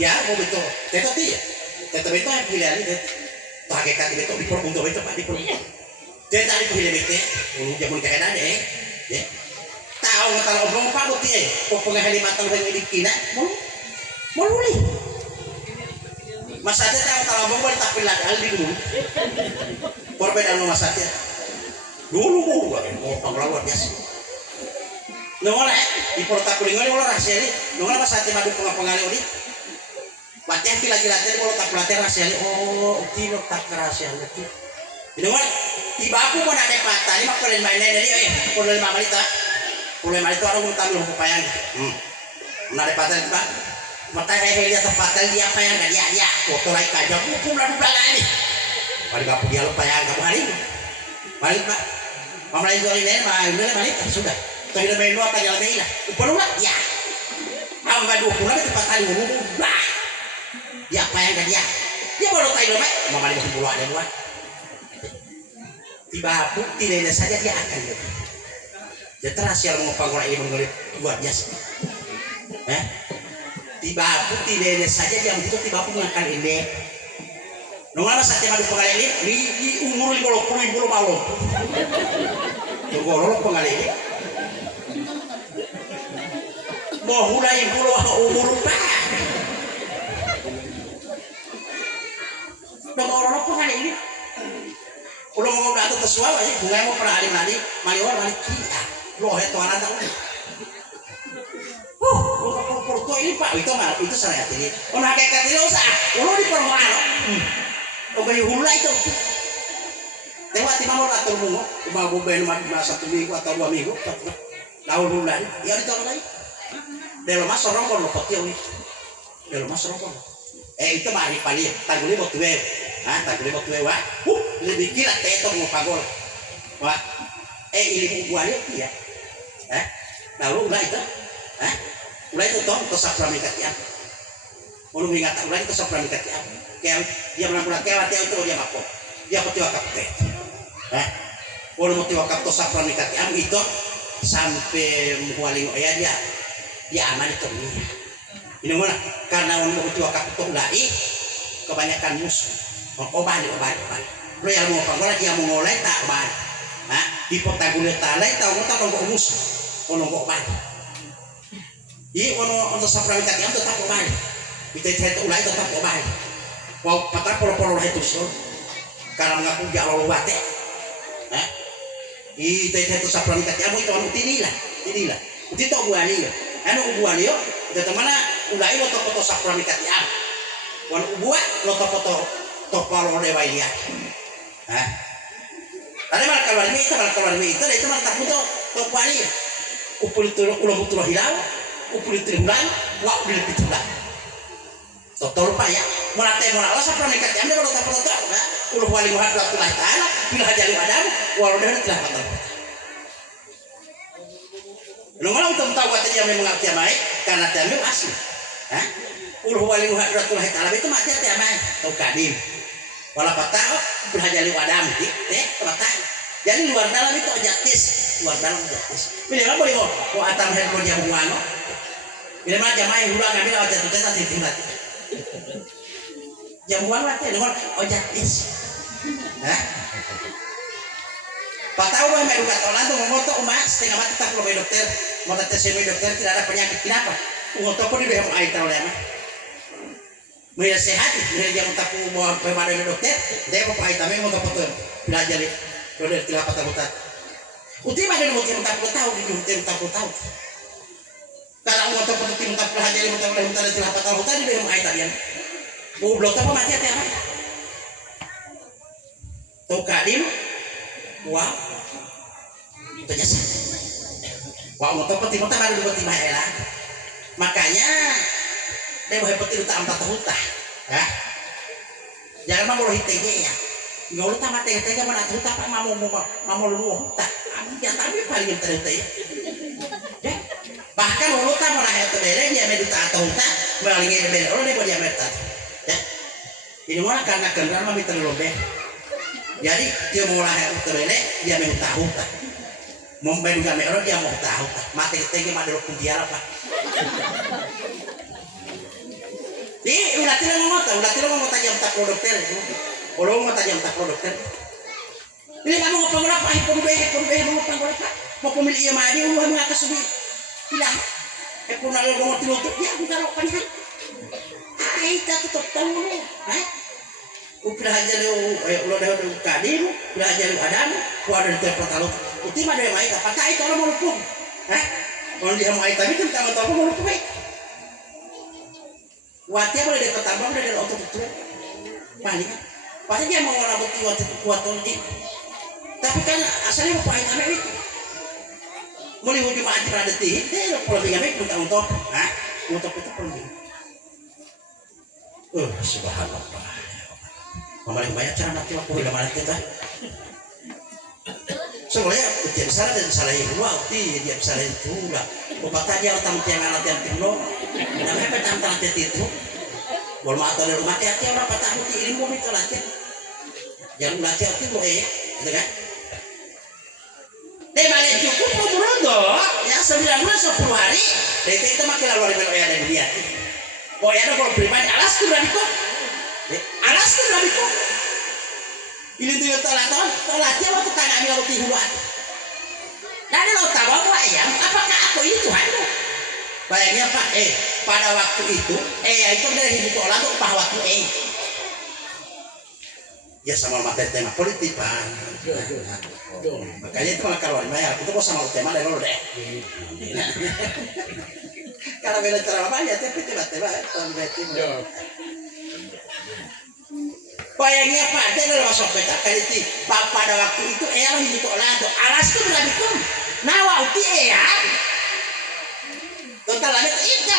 Ya mau betul. Teto dia. Teto itu yang pilihan itu. Toh hakikat itu di Pulau Bundo itu pak di Pulau. Dia tadi pilihan itu. Jangan kayak ada ya. Tahu kalau obrol pak buti kok pengen matang dengan dikina mau luli masanya tahu kalau obrol boleh tapi lagi aldi dulu perbedaan sama masanya dulu mau pengelawat biasa nongol di porta kulingan kalau rahasia ini nongol masanya madu pengapengali ini latihan lagi-latihan kalau tak pelatihan rahasia ini oh tino tak rahasia itu nongol tiba aku mau ada patah ini mak kalian mainnya jadi kalian mama itu mulai malam itu orang mau tampil upayang, menarik paten pak, mata hehe dia tempatnya dia apa yang dia, foto lagi kajak, bulan ini, pada kapu dia lupa yang kamu hari ini, balik pak, pamalain jual ini, balik sudah, tapi udah main dua kali lebih lah, upah lah, ya, apa 20 itu 4 kali bah, dia apa yang dia baru tahu loh, mama di pulau ada dua, tiba bukti dari saja dia akan gitu. Ya terhasil mau panggul ini mengulit buat jas, tiba putih dede saja yang itu tiba pun mengakan ini, nongol masa tiba di pengali ini di umur 50 malu, tunggu lolo pengali ini, mau hulai bulu umur pak, nongol lolo pengali ini, udah mau datang tersuara sih, nggak mau pernah alim maliwar kita. Loh itu anak tahu purto ini pak itu saya ini orang kayak kecil usah ulo di permukaan oke hula itu lewat di mana atau bungo mau ben masa 1 minggu atau 2 minggu lalu bulan ya itu lagi dalam mas orang kalau pati ini dalam mas orang itu mah di pali tangguli buat tuwe tangguli buat tuwe wah lebih kira teto mau pagol wah ini buahnya iya lalu ulah itu toh sapramika tiap ulu ingat ulah itu sapramika tiap kayak dia menampung kayak itu dia makok dia peti wakap teh ulu mati wakap to sapramika tiap itu sampai mualing ya dia aman itu ini mana karena ulu mati wakap to ulai kebanyakan musuh obat lo yang mau panggil dia mau ngoleh tak obat di kota gulet talai tahu nggak musuh nggak obat untuk sapramika tiap tetap obat itu ulai tetap obat wow patah polo itu so karena mengaku dia lalu bate itu sapramika tiap itu anu tinilah itu ubuani yo itu mana ulai lo foto sapramika tiap ubuan lo foto topalo dewa dia ada malah keluar itu malah takut tuh kuali upul itu ulang utuh hilang upul itu hilang wak bilik itu hilang total pak ya melatih moral sapra nikah jamnya kalau tak perlu uluh wali muhad Allah taala bila jadi adam walau dari telah kata nunggu untuk tahu kata dia memang arti baik karena dia asli uluh wali muhad Allah taala itu mati arti baik atau kadim walau patah bila jadi adam patah jadi luar dalam itu ojaktis luar dalam ojaktis bila boleh mau atam handphone yang buano bila mana jamaah hulang ngambil ojak itu tadi tinggal jamuan mati dengan ojaktis patah udah main ugat orang tuh ngotot umat setengah mati tak perlu dokter mau tes dokter tidak ada penyakit kenapa ngotot pun dia mau air tahu ya mah mereka sehat mereka yang tak mau pemadam dokter dia mau air tahu mau foto belajar udah tidak patah uti mah dia mau tak tahu dia tak tahu kalau ngotot foto tim tak belajar mau tidak patah dia mau air tahu ya goblok apa mati apa tuh kadim wah itu jasa wah ngotot peti mata baru buat timah elah makanya dia mau peti utak empat hutah ya jangan mau hitege ya nggak lu tamat hitege mana hutah pak mau lu hutah jangan tapi paling yang terhutah ya bahkan urutan mau lahir tebeleng dia meduta atau uta melalui tebeleng orang dia mau dia meduta ya ini mana karena kenal mami terlebih jadi dia mau lahir tebeleng dia mau tahu tak mau meduga orang dia mau tahu tak mati tinggi madul kuntiara pak ini udah tidak mau tajam tak produkter orang mau tajam tak produkter ini kamu ngapa ngapa pembeli mau ngapa mau pemilik yang madi Allah mengatas subi tidak aku nalo mau tilutuk dia aku kalau panjang kita tutup tamu udah aja lu udah kadir udah aja lu ada di tempat tahu ultima dari mai apa tak itu orang mau lupung kalau dia mau tapi kan kamu tahu mau lupung watia boleh dekat tambang udah ada otot itu paling pasti dia mau ngelabuti waktu itu kuat tapi kan asalnya mau pahit ame itu mulai hujung mati pada detik kalau lebih ame untuk untuk itu pergi subhanallah paling banyak cara nanti waktu udah mana kita sebenarnya dia salah dan salah ibu dia salah itu lah obat aja orang tiang anak yang penuh namanya petang itu boleh atau dari rumah hati orang patah hati ilmu itu latihan jangan latihan itu gitu kan balik cukup umur ya 9 bulan 10 hari itu makin luar biasa ya ada dia pokoknya ada kalau pribadi alas tuh dari kok ini tuh yang telatnya waktu tanya bilang waktu huluan dan lo tahu apa ya apakah aku ini Tuhanmu bayangnya Pak pada waktu itu itu dari hidup orang tuh pak waktu ya sama materi tema politik Pak makanya itu malah kalau bayar itu kok sama tema dari lo deh karena beda cara apa ya tapi tiba-tiba bayangnya Pak dia kalau masuk peta kali itu pada waktu itu hidup orang tuh alas tuh berarti tuh nawa uti total ada itu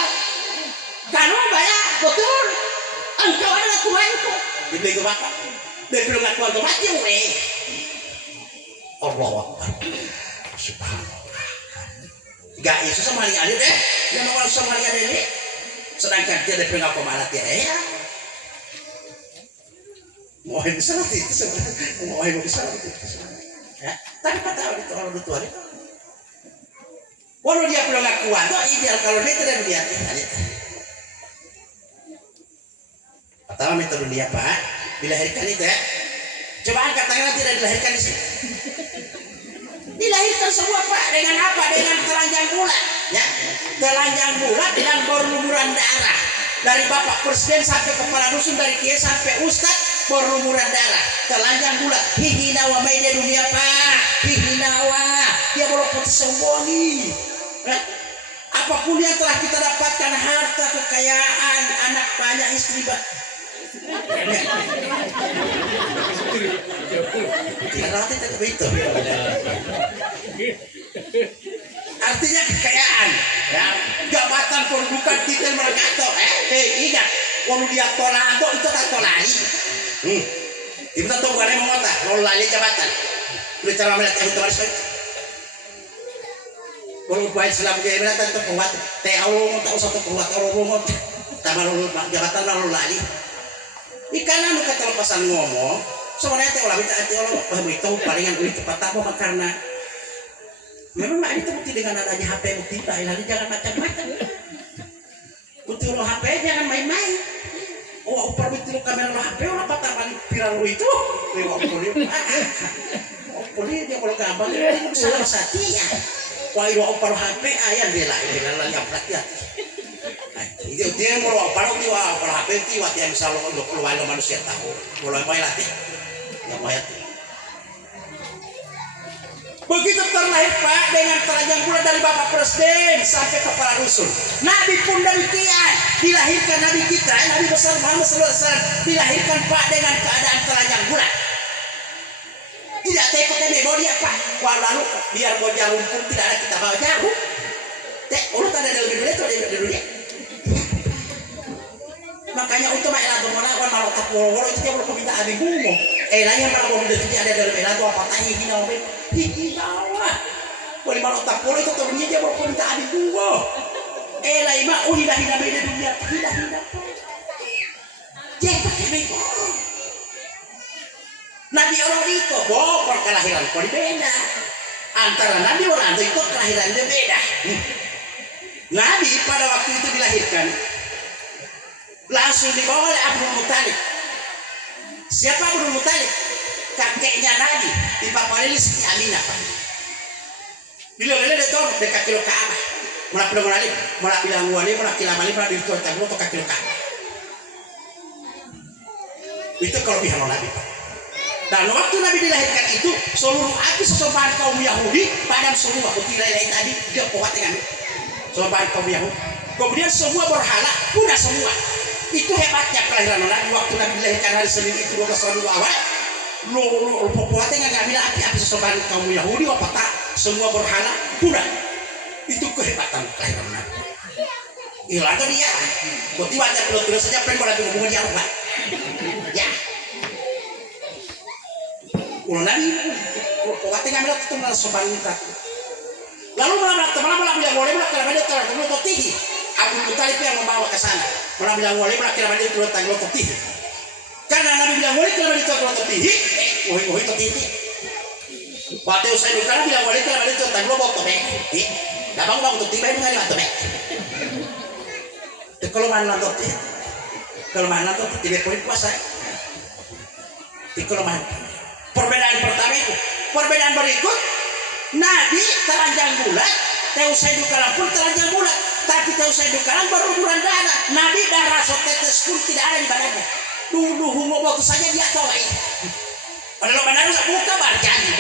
kalau bayar betul engkau adalah Tuhanku dibeli bapak dia belum ngaku untuk mati Allah Akbar subhanallah gak Yesus sama hari ada deh dia mau sama hari ada ini sedangkan dia dari pengaku malat ya mau yang besar itu sebenarnya mau yang besar itu ya tapi kata itu orang tua itu walau dia belum ngakuan tuh ideal kalau dia tidak melihat pertama metode dunia Pak dilahirkan itu ya coba angkat tangan tidak dilahirkan di sini dilahirkan semua Pak dengan apa dengan telanjang bulat ya telanjang bulat dengan berlumuran darah dari bapak presiden sampai kepala dusun dari kiai sampai ustad berlumuran darah telanjang bulat hihinawa media dunia Pak hihinawa dia boleh putih semboni apapun yang telah kita dapatkan harta kekayaan anak banyak istri artinya kekayaan ya jabatan kedudukan titel merekato ingat kalau dia tolak itu tak tolak kita tahu bukan yang mengota kalau lali jabatan udah cara melihat yang itu kalau baik selama dia bilang tadi kuat Allah tak usah kuat Allah tambah jabatan lalu lali ikan anu kata lepasan ngomong sebenarnya teh ulah minta Allah itu palingan ulit cepat apa karena memang nggak ditemuti dengan adanya HP bukti lalu jangan macam-macam bukti lo HP jangan main-main upar bukti lo kamera lo HP apa tak balik viral lo itu opoli dia kalau gambar dia salah satunya wah itu opar HP ayam dia lah yang perhatian itu dia mau opar itu opar HP itu yang bisa lo keluar manusia tahu kalau mau latih yang mau begitu terlahir Pak dengan telanjang bulat dari bapak presiden sampai kepala dusun Nabi pun demikian dilahirkan Nabi kita Nabi besar Muhammad SAW dilahirkan Pak dengan keadaan telanjang bulat tidak pakai memori apa wah lalu biar bawa jarum pun tidak ada kita bawa jarum urut ada dalam dunia itu ada di dunia makanya untuk malah orang malah tak wolo itu dia belum minta abi gumo lagi malah belum ada dalam elah itu apa tahi hinawa boleh nomor otak polo itu turunnya dia mau minta adik gua. Lai mah hina beda dunia hina. Jangan pakai bego. Nabi orang itu, kelahiran kau beda. Antara Nabi orang itu kelahirannya beda. Nabi pada waktu itu dilahirkan langsung dibawa oleh Abdul Muthalib. Siapa Abdul Muthalib? Kakeknya Nabi di Papalilis di Aminah. Bila dia tahu dekat kilo Kaabah. Mulai pengalih, mulai bilang wali, mulai kilamali, mulai dituan tahu atau kaki kilo Kaabah. Itu kelebihan Nabi. Dan waktu Nabi dilahirkan itu seluruh api sesopan kaum Yahudi padam semua. Putih lain tadi dia kuat dengan sesopan kaum Yahudi. Kemudian semua berhala punah semua. Itu hebatnya kelahiran Nabi. Waktu Nabi dilahirkan hari Senin itu 12 Rabiul Awal. Lo kuatnya nggak ambil api sesopan kaum Yahudi apa tak? Semua berhala punah. Itu kehebatan kelahiran Nabi. Hilang kan dia. Bukti wajah pilot saja pengen mulai hubungan dia apa? Ya. Ulah Nabi, kuatnya ngambil itu nggak sopan kita. Lalu malah bilang boleh malah kalau dia telah dulu totihi. Abdul Muthalib yang membawa ke sana. Malah bilang boleh malah kalau dia turun tanggal totihi. Karena Nabi bilang boleh kalau dia turun totihi, woi totihi. Waktu saya dulu bilang boleh kalau dia turun tanggal botobek. Bang totihi baik nggak botobek. Kalau mana totihi, kalau mana totihi tidak boleh puasa. Kalau mana perbedaan pertama itu, perbedaan berikut Nabi telanjang bulat, Teusai Dukalang pun telanjang bulat, tapi Teusai Dukalang berumuran darah. Nabi darah sotetes pun tidak ada di badannya. Dulu humor waktu saja dia tahu ini. Padahal benar buka barjanji.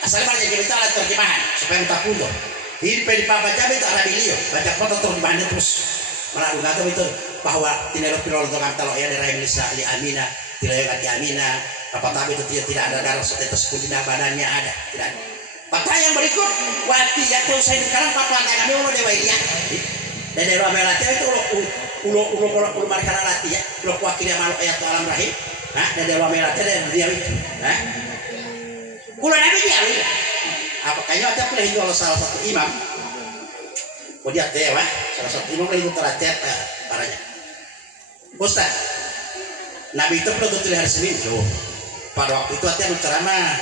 Asalnya barjanji itu alat terjemahan supaya minta punto. Hidup di Papa Jabi itu Arabilio, baca foto terjemahannya terus. Malah tahu itu bahwa tindak pirol untuk antalo ya daerah Indonesia di Amina, tidak di Amina. Apa tapi itu tidak ada darah setetes pun di badannya ada, tidak ada. Patah yang berikut, waktu yang tahu saya sekarang papa tanya kami ulo dewa ini ya. Dan dewa melatih itu ulo marikana latih ya, ulo wakil yang malu ayat alam rahim. Nah, dan dewa melatih dan dia itu. Nah, ulo nabi dia. Apa kayaknya ada pula itu salah satu imam. Oh dia dewa, salah satu imam itu teracet parahnya. Ustaz, Nabi itu perlu tulis hari Senin tuh. Pada waktu itu artinya ceramah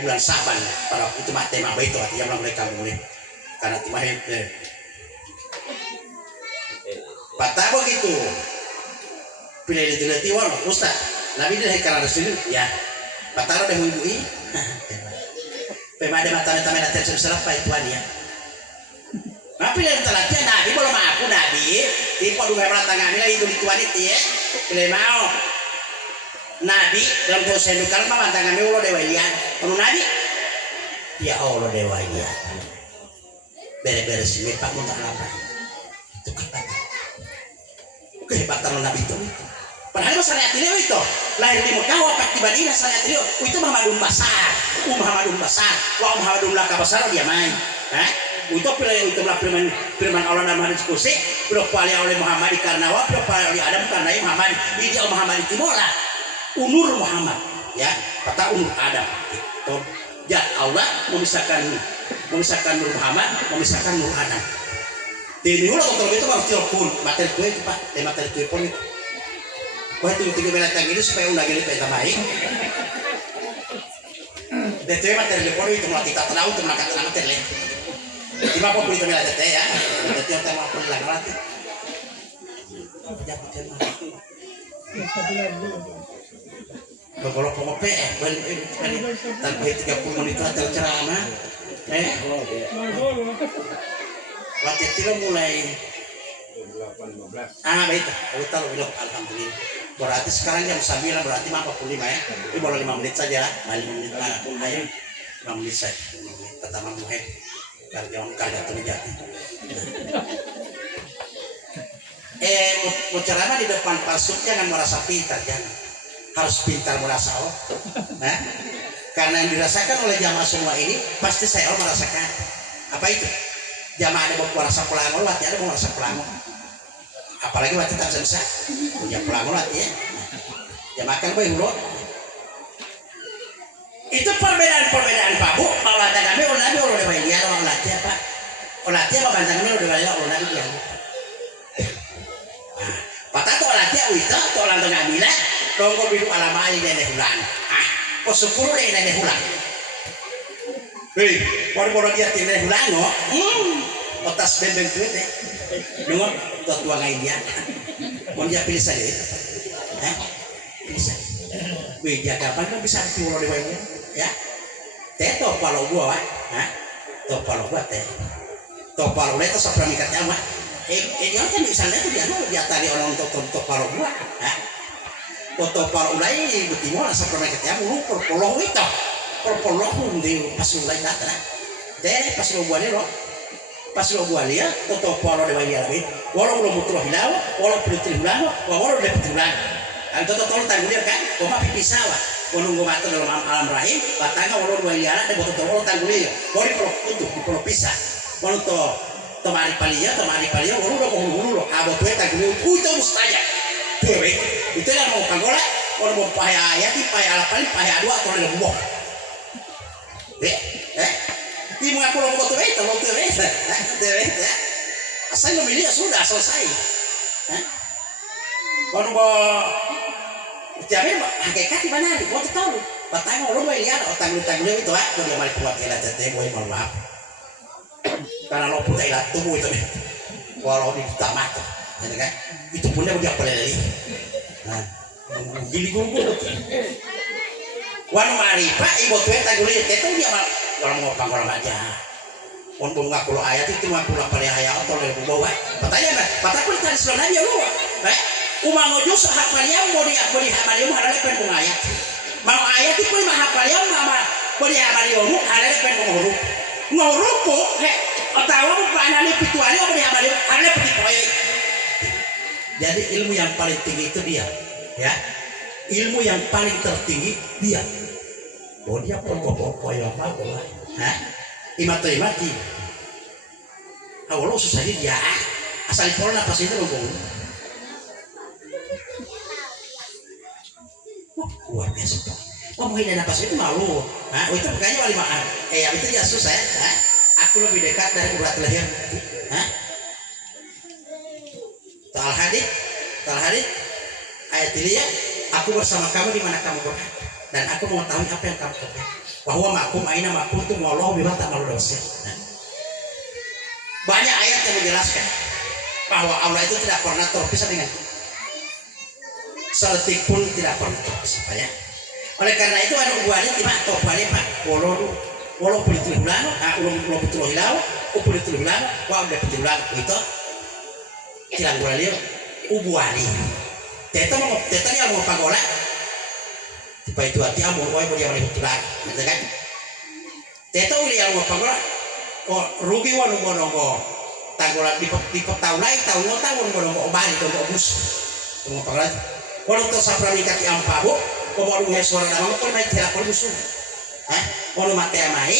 bulan Saban. Pada waktu itu tema itu artinya mereka mulai karena timah patah begitu pilih di tiwan Ustaz Nabi dilahirkan hari Senin ya patah ada ibu ini pemada mata nanti serap itu ya. Tapi yang terlatih Nabi belum aku Nabi tipe dua tangannya itu dituan itu ya pilih mau Nabi dalam dosa dukan mah tangannya ulo dewa lian anu Nabi ya Allah dewa lian beres-beres ini pak untuk apa itu kehebatan Nabi itu padahal syariat beliau itu lahir di Mekah wafat di Madinah syariat beliau itu Muhammadun Basar Muhammadun Basar wa Muhammadun Laka Basar dia main itu pilih itu firman Allah dalam hadis kursi belum pali oleh Muhammad karena wa belum pali oleh Adam karena Muhammad ini Muhammad itu mola unur Muhammad ya kata unur Adam itu ya Allah memisahkan Nur Muhammad memisahkan Nur Adam ini ulah kalau itu harus telepon materi itu pak materi telepon itu wah itu tiga belatang ini supaya ulah gini kita baik dan itu materi telepon itu mau kita tahu itu mau kata materi di mana pun itu belatang ya itu yang tema pun lagi nanti kalau pengope tanpa 30 menit acara ceramah waktu itu mulai 8.15 baik kalau tahu bilang alhamdulillah berarti sekarang jam 9 berarti 45 ya ini baru 5 menit saja 5 menit ayo 5 menit saja pertama mulai karya terjadi mau ceramah di depan pasuk jangan merasa pintar jangan harus pintar merasa karena yang dirasakan oleh jamaah semua ini pasti saya merasakan apa itu jamaah ada mau merasa pelangon latihan ada mau merasa pelangon apalagi waktu tak selesai punya pelangon latihan jamaah kan baik bro itu perbedaan Pak Bu malah kami nabi dia mabantang kami udah balik ulah nabi dia patah tu alat dia wita tu alat tengah bila dong kau bidu alamai nenek hulan kau syukur deh nenek hulan hei baru dia nenek hulan no otas bembeng tu deh nunggu tua ngai dia mau dia pilih saja bisa dia kapan kan bisa turun di bawahnya ya teh to palo gua to palo gua teh to palo itu seberang ikatnya mah dia kan misalnya tuh dia tadi orang to palo gua to palo ulai betimo lah seberang ikatnya mulu perpoloh itu perpoloh di pas ulai datang teh pas lo gua nih lo pas lo gua lihat to palo di bawahnya lagi walau lo mutuh hilang walau pelutir hilang walau udah pelutir hilang ang totoo tanggulir kan koma pipisa wa kunung gumato dalam alam rahim batanga walo dua liara de totoo tanggulir wali pro pisa walo to mari palia walo do hulu abo tuh tanggulir itu mustaya dewe itu yang mau panggola walo mau paya ayat paya alapali paya dua atau ada buah di mga kulong mo tuwe dewe asal memilih sudah selesai kalau Jamin hakikat di mana nih? Gua tahu. Batang orang mau lihat otak lu itu ah, dia malah kuat kira tete boy mohon maaf. Karena lo pun tidak tunggu itu nih. Walau di tamat, gitu kan? Itu pun dia peleli. Nah, gini guru. Wan mari pak ibu tuh taguli itu dia malah orang mau panggolan aja. Untuk ngaku lo ayat itu ngaku lo paling ayat atau lebih bawah. Pertanyaan, patah pun tadi sebenarnya dia lu, umang ojo sahak paliam bodi hamalium harale pen ayat mau ayat itu lima hapaliam mama bodi hamalium harale pen nguruk ko otawa mo panali pituali bodi hamalium harale peti poe. Jadi ilmu yang paling tinggi itu dia ya ilmu yang paling tertinggi dia bodi apa popo ya apa imati awalo susah dia asal pola pas itu ngomong luar biasa pak. Ngomongin napas itu malu. Itu makanya wali makan. Itu dia susah ya. Aku lebih dekat dari urat leher. Talhadid. Ayat ini ya. Aku bersama kamu di mana kamu berada. Dan aku mengetahui apa yang kamu kerjakan. Bahwa makum aina makum itu wallahu bima ta'malun basir. Banyak ayat yang menjelaskan bahwa Allah itu tidak pernah terpisah dengan sedetik pun tidak pernah terpisah ya. Oleh karena itu ada hubungannya lima topannya pak walau betul bulan walau betul hilang betul bulan walau udah betul bulan itu kilang bulan dia hubungannya teta dia mau pagola tiba itu hati amu woi dia mau betul bulan gitu kan teta uli yang mau pagola kok rugi wanu nonggo tanggola di tahun lain tahun nonggo obari nonggo obus nonggo pagola walau tu sapra nikah yang pabu, kemudian punya suara dalam kau main tidak perlu musuh, mau mati amai,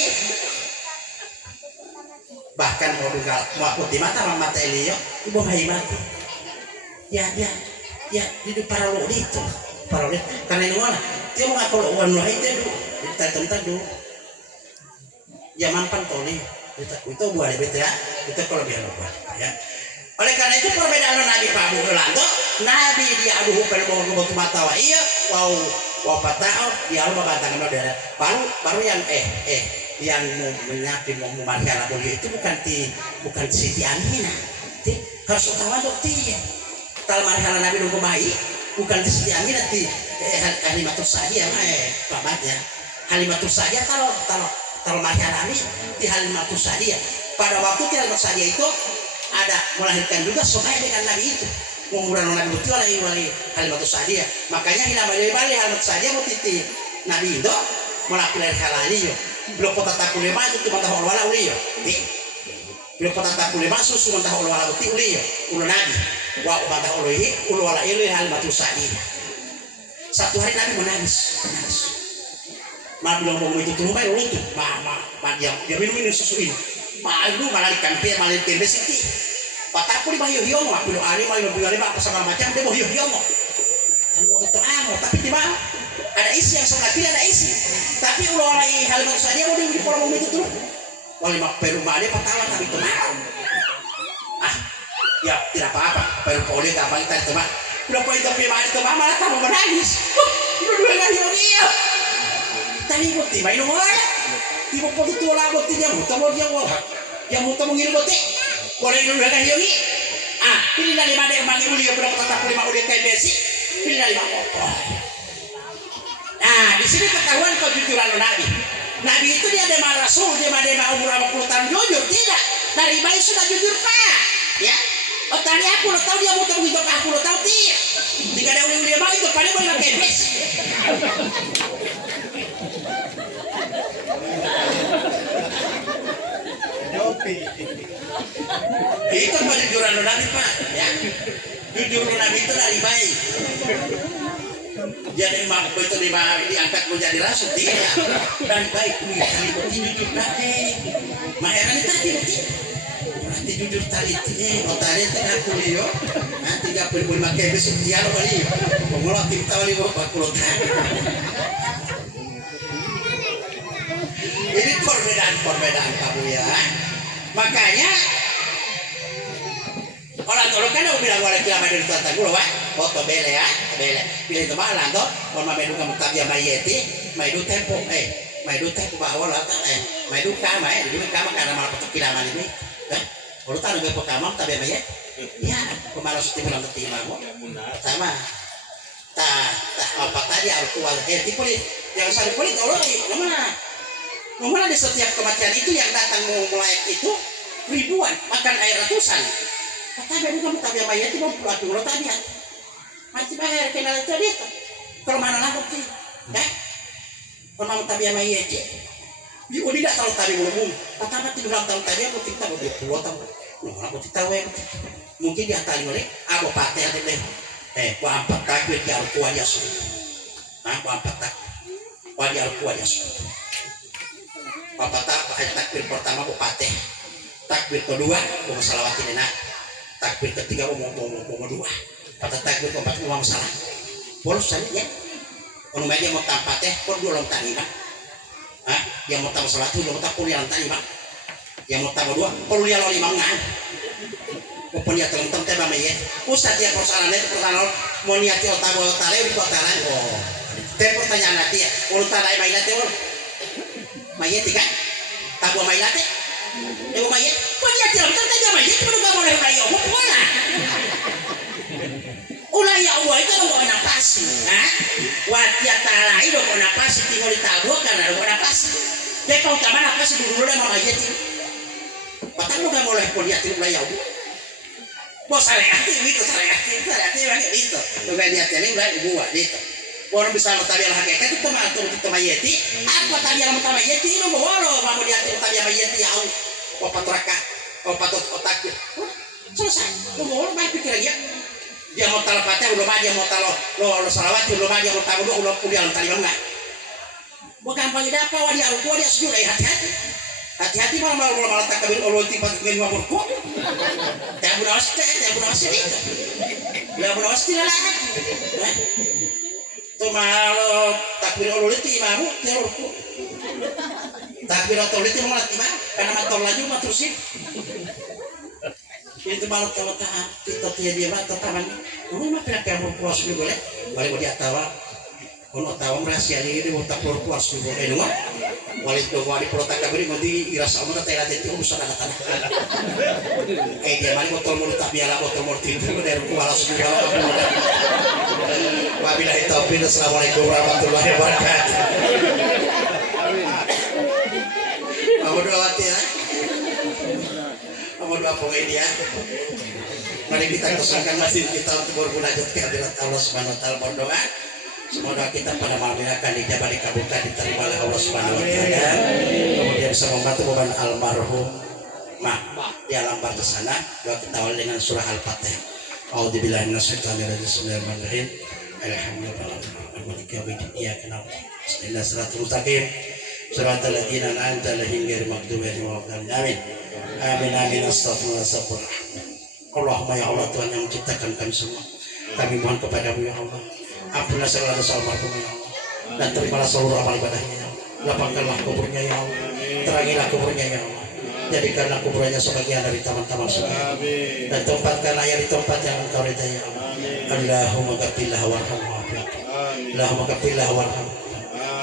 bahkan mau dugal, mau putih mata orang mata Elio, ibu mai mati, ya di para lo itu, karena ini mana, dia mau ngaku uang lo itu dulu, tentang ya mampan toli, itu buat itu ya, itu kalau biar lupa, ya. Oleh karena itu perbedaan Nabi Pak Mulando, Nabi dia aduh pada bawa ke mata wa iya, wow patah dia lu membatangkan modal. Baru yang yang menyakit mau memarkah boleh itu bukan Siti Aminah. Harus utama dok dia. Tal marhala Nabi nunggu bayi bukan Siti Aminah Halimatus Sa'diyah pamatnya. Halimatus Sa'diyah kalau marhala Nabi di Halimatus Sa'diyah. Pada waktu di Halimatus Sa'diyah itu ada melahirkan juga sokai dengan Nabi itu mengurang Nabi itu wali Halimatus Sa'diyah makanya hina balik Halimatus Sa'diyah mau titip Nabi itu melapilai halali yo belum kota takule masuk cuma tahu wala uli yo belum kota takule masuk cuma tahu wala uli yo ulu Nabi wa tahu uli wala ili Halimatus Sa'diyah satu hari Nabi menangis malah bilang mau itu tuh main ulu tuh dia minum susu ini malu malah ikan malah tempe siti patah pun di bayu hiomo aku ali malu bilang apa sama macam dia mau hiomo kan mau tapi di mana ada isi yang sangat tidak ada isi tapi ulah lagi hal maksudnya mau di pola mau itu tuh oleh mak perumah dia pertama kami teman. Ah, ya tidak apa-apa. Perumah gampang kita teman. Udah poin tapi mari teman malah kamu menangis. Udah dua kali dia. Tadi bukti main nomor. Tiba foto tua lah bukti dia muta mau dia wah. Yang muta mengirim bukti. Boleh dua kali ini. Ah, pilih dari mana yang mandi uli berapa tetap 5 uli kayak besi. Pilih dari mana kotor. Nah, di sini ketahuan kejujuran Nabi. Nabi itu dia ada rasul, dia ada umur 50 tahun jujur, tidak. Dari bayi sudah jujur Pak. Ya. Oh tadi aku lo tahu dia mau tahu hidup aku lo tahu tidak. Tidak ada uli dia bayi itu pada boleh pakai besi. Itu kejujuran Nabi Pak. Ya. Jujur Nabi itu dari bayi. Jadi mak itu diangkat menjadi rasul tidak dan baik itu jujur Nabi maheran itu berarti jujur tadi oh tadi tidak kuliah nanti 35 kb sekian kali pengelola tim tawali 40 tahun ini perbedaan kamu ya makanya orang tolong kan aku bilang wala kila madin tata gulo wa foto bele ya bele pilih itu malang toh kalau medu kamu tabia mayeti medu tempo ba wala ta medu kama di kama karena malah foto kila mali ini kalau tahu be kama tabia mayet ya kemarin stimulan terima mo sama apa tadi artual tipe yang saya kulit Allah mana di setiap kematian itu yang datang mau mulai itu ribuan bahkan air ratusan. Tapi kamu tabia mayat itu mau pulang dulu tabia. Masih bayar kenal itu dia. Kalau mana lah bukti, kalau mau tabia mayat itu, dia tidak tahu tabia belum. Pertama tidur tahu tabia, aku tidak tahu dia tua tahu. Aku tidak tahu yang mungkin dia tadi oleh aku pakai ada deh. Aku ampat takbir dia aku aja sudah. Aku ampat takbir, dia aku aja sudah. Bapak pakai takbir pertama aku pakai. Takbir kedua aku salawatin enak. Takbir ketiga mau dua pada takbir keempat mau salah bolos saja ya kalau dia mau tampak teh pun dua long tadi pak dia mau tambah salat dulu mau tak kuliah long tadi pak yang mau tambah dua kuliah long lima ngan pun dia temen teh bama ya pusat dia persoalannya itu persoalan mau niat otak di kota lain oh dan pertanyaan nanti ya kalau tarai main nanti mayat tiga tabu main nanti Ewa mayat, kok dia tidak tertanya mayat, kok nggak boleh ulai Allah, wala. Ulai Allah itu nggak kena pasi, wajah talai nggak kena pasi, tinggal ditabur karena nggak kena pasi. Jadi kalau taman apa sih dulu sama mayat itu, patah nggak boleh kuliah di ulai Allah. Bos salehati gitu, banyak gitu. Nggak niat ini ulai gua gitu. Orang bisa tadi al hakikat itu mah itu mayati apa tadi al mayati itu boleh mau dia tadi mayati ya apa teraka apa otak selesai boleh baik pikirannya dia mau taruh patah udah mah dia mau taruh lo salawat udah mah dia mau taruh udah kuliah tadi enggak bukan panggil apa wadi al tua dia sujud hati-hati malah takbir Allah tiba tiba mabuk tak bunawas tidak lah Tumalo takbir ulul itu imamu terurku takbir ulul itu malah imam karena mator laju matur sih itu malah tahu kita dia mah taman mah pernah kamu puas juga boleh dia tahu ono tahu rahasia ini mau tak puas juga dua wali dua di pulau takbir nanti irasa amat teh latih itu urusan anak dia mah botol mulut tapi ala botol mulut itu dari kualas juga wabillahi taufiq. Assalamualaikum warahmatullahi wabarakatuh. Kamu doa ya. Kamu doa pokoknya dia. Mari kita kosongkan masjid kita untuk bermunajat ke hadirat Allah Subhanahu wa taala berdoa. Semoga kita pada malam ini akan dijabah dikabulkan diterima oleh Allah Subhanahu wa taala. Kemudian bisa membantu beban almarhum di alam barzah sana. Doa kita awal dengan surah Al-Fatihah. A'udzubillahi minasyaitonir rajim. Bismillahirrahmanirrahim. Allahumma ya Allah Tuhan yang menciptakan kami semua, kami mohon kepadamu ya Allah, ampunlah segala dosa almarhum ya Allah, dan terimalah seluruh amal ibadahnya ya Allah. Lapangkanlah kuburnya ya Allah, terangilah kuburnya ya Allah, Jadikanlah kuburannya sebagian dari taman-taman surga. Dan tempatkanlah ia di tempat yang engkau ridai ya Allah. Allahumma ghafirlah warhamhu wa'afihi. Allahumma ghafirlah warhamhu.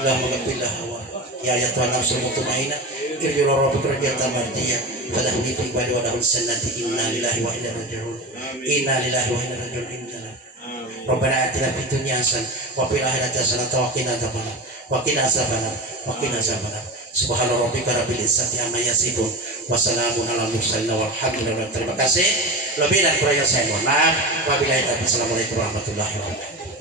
Allahumma ghafirlah warhamhu. Ya ya Tuhan nafsul mutmainnah irju rabbika radiyatan mardiyah fadahni fi ibadi wa dahul sunnati inna lillahi wa inna ilaihi raji'un. Inna lillahi wa inna ilaihi raji'un. Rabbana atina fid dunya hasanah wa fil akhirati hasanah wa qina adzabannar wa qina azabannar wa qina azabannar. Subhana rabbika rabbil izzati amma yasifun wa salamun alal mursalin walhamdulillah. Terima kasih. Lebih dan kurangnya saya mohon maaf. Wabillahi taufiq. Assalamualaikum warahmatullahi wabarakatuh.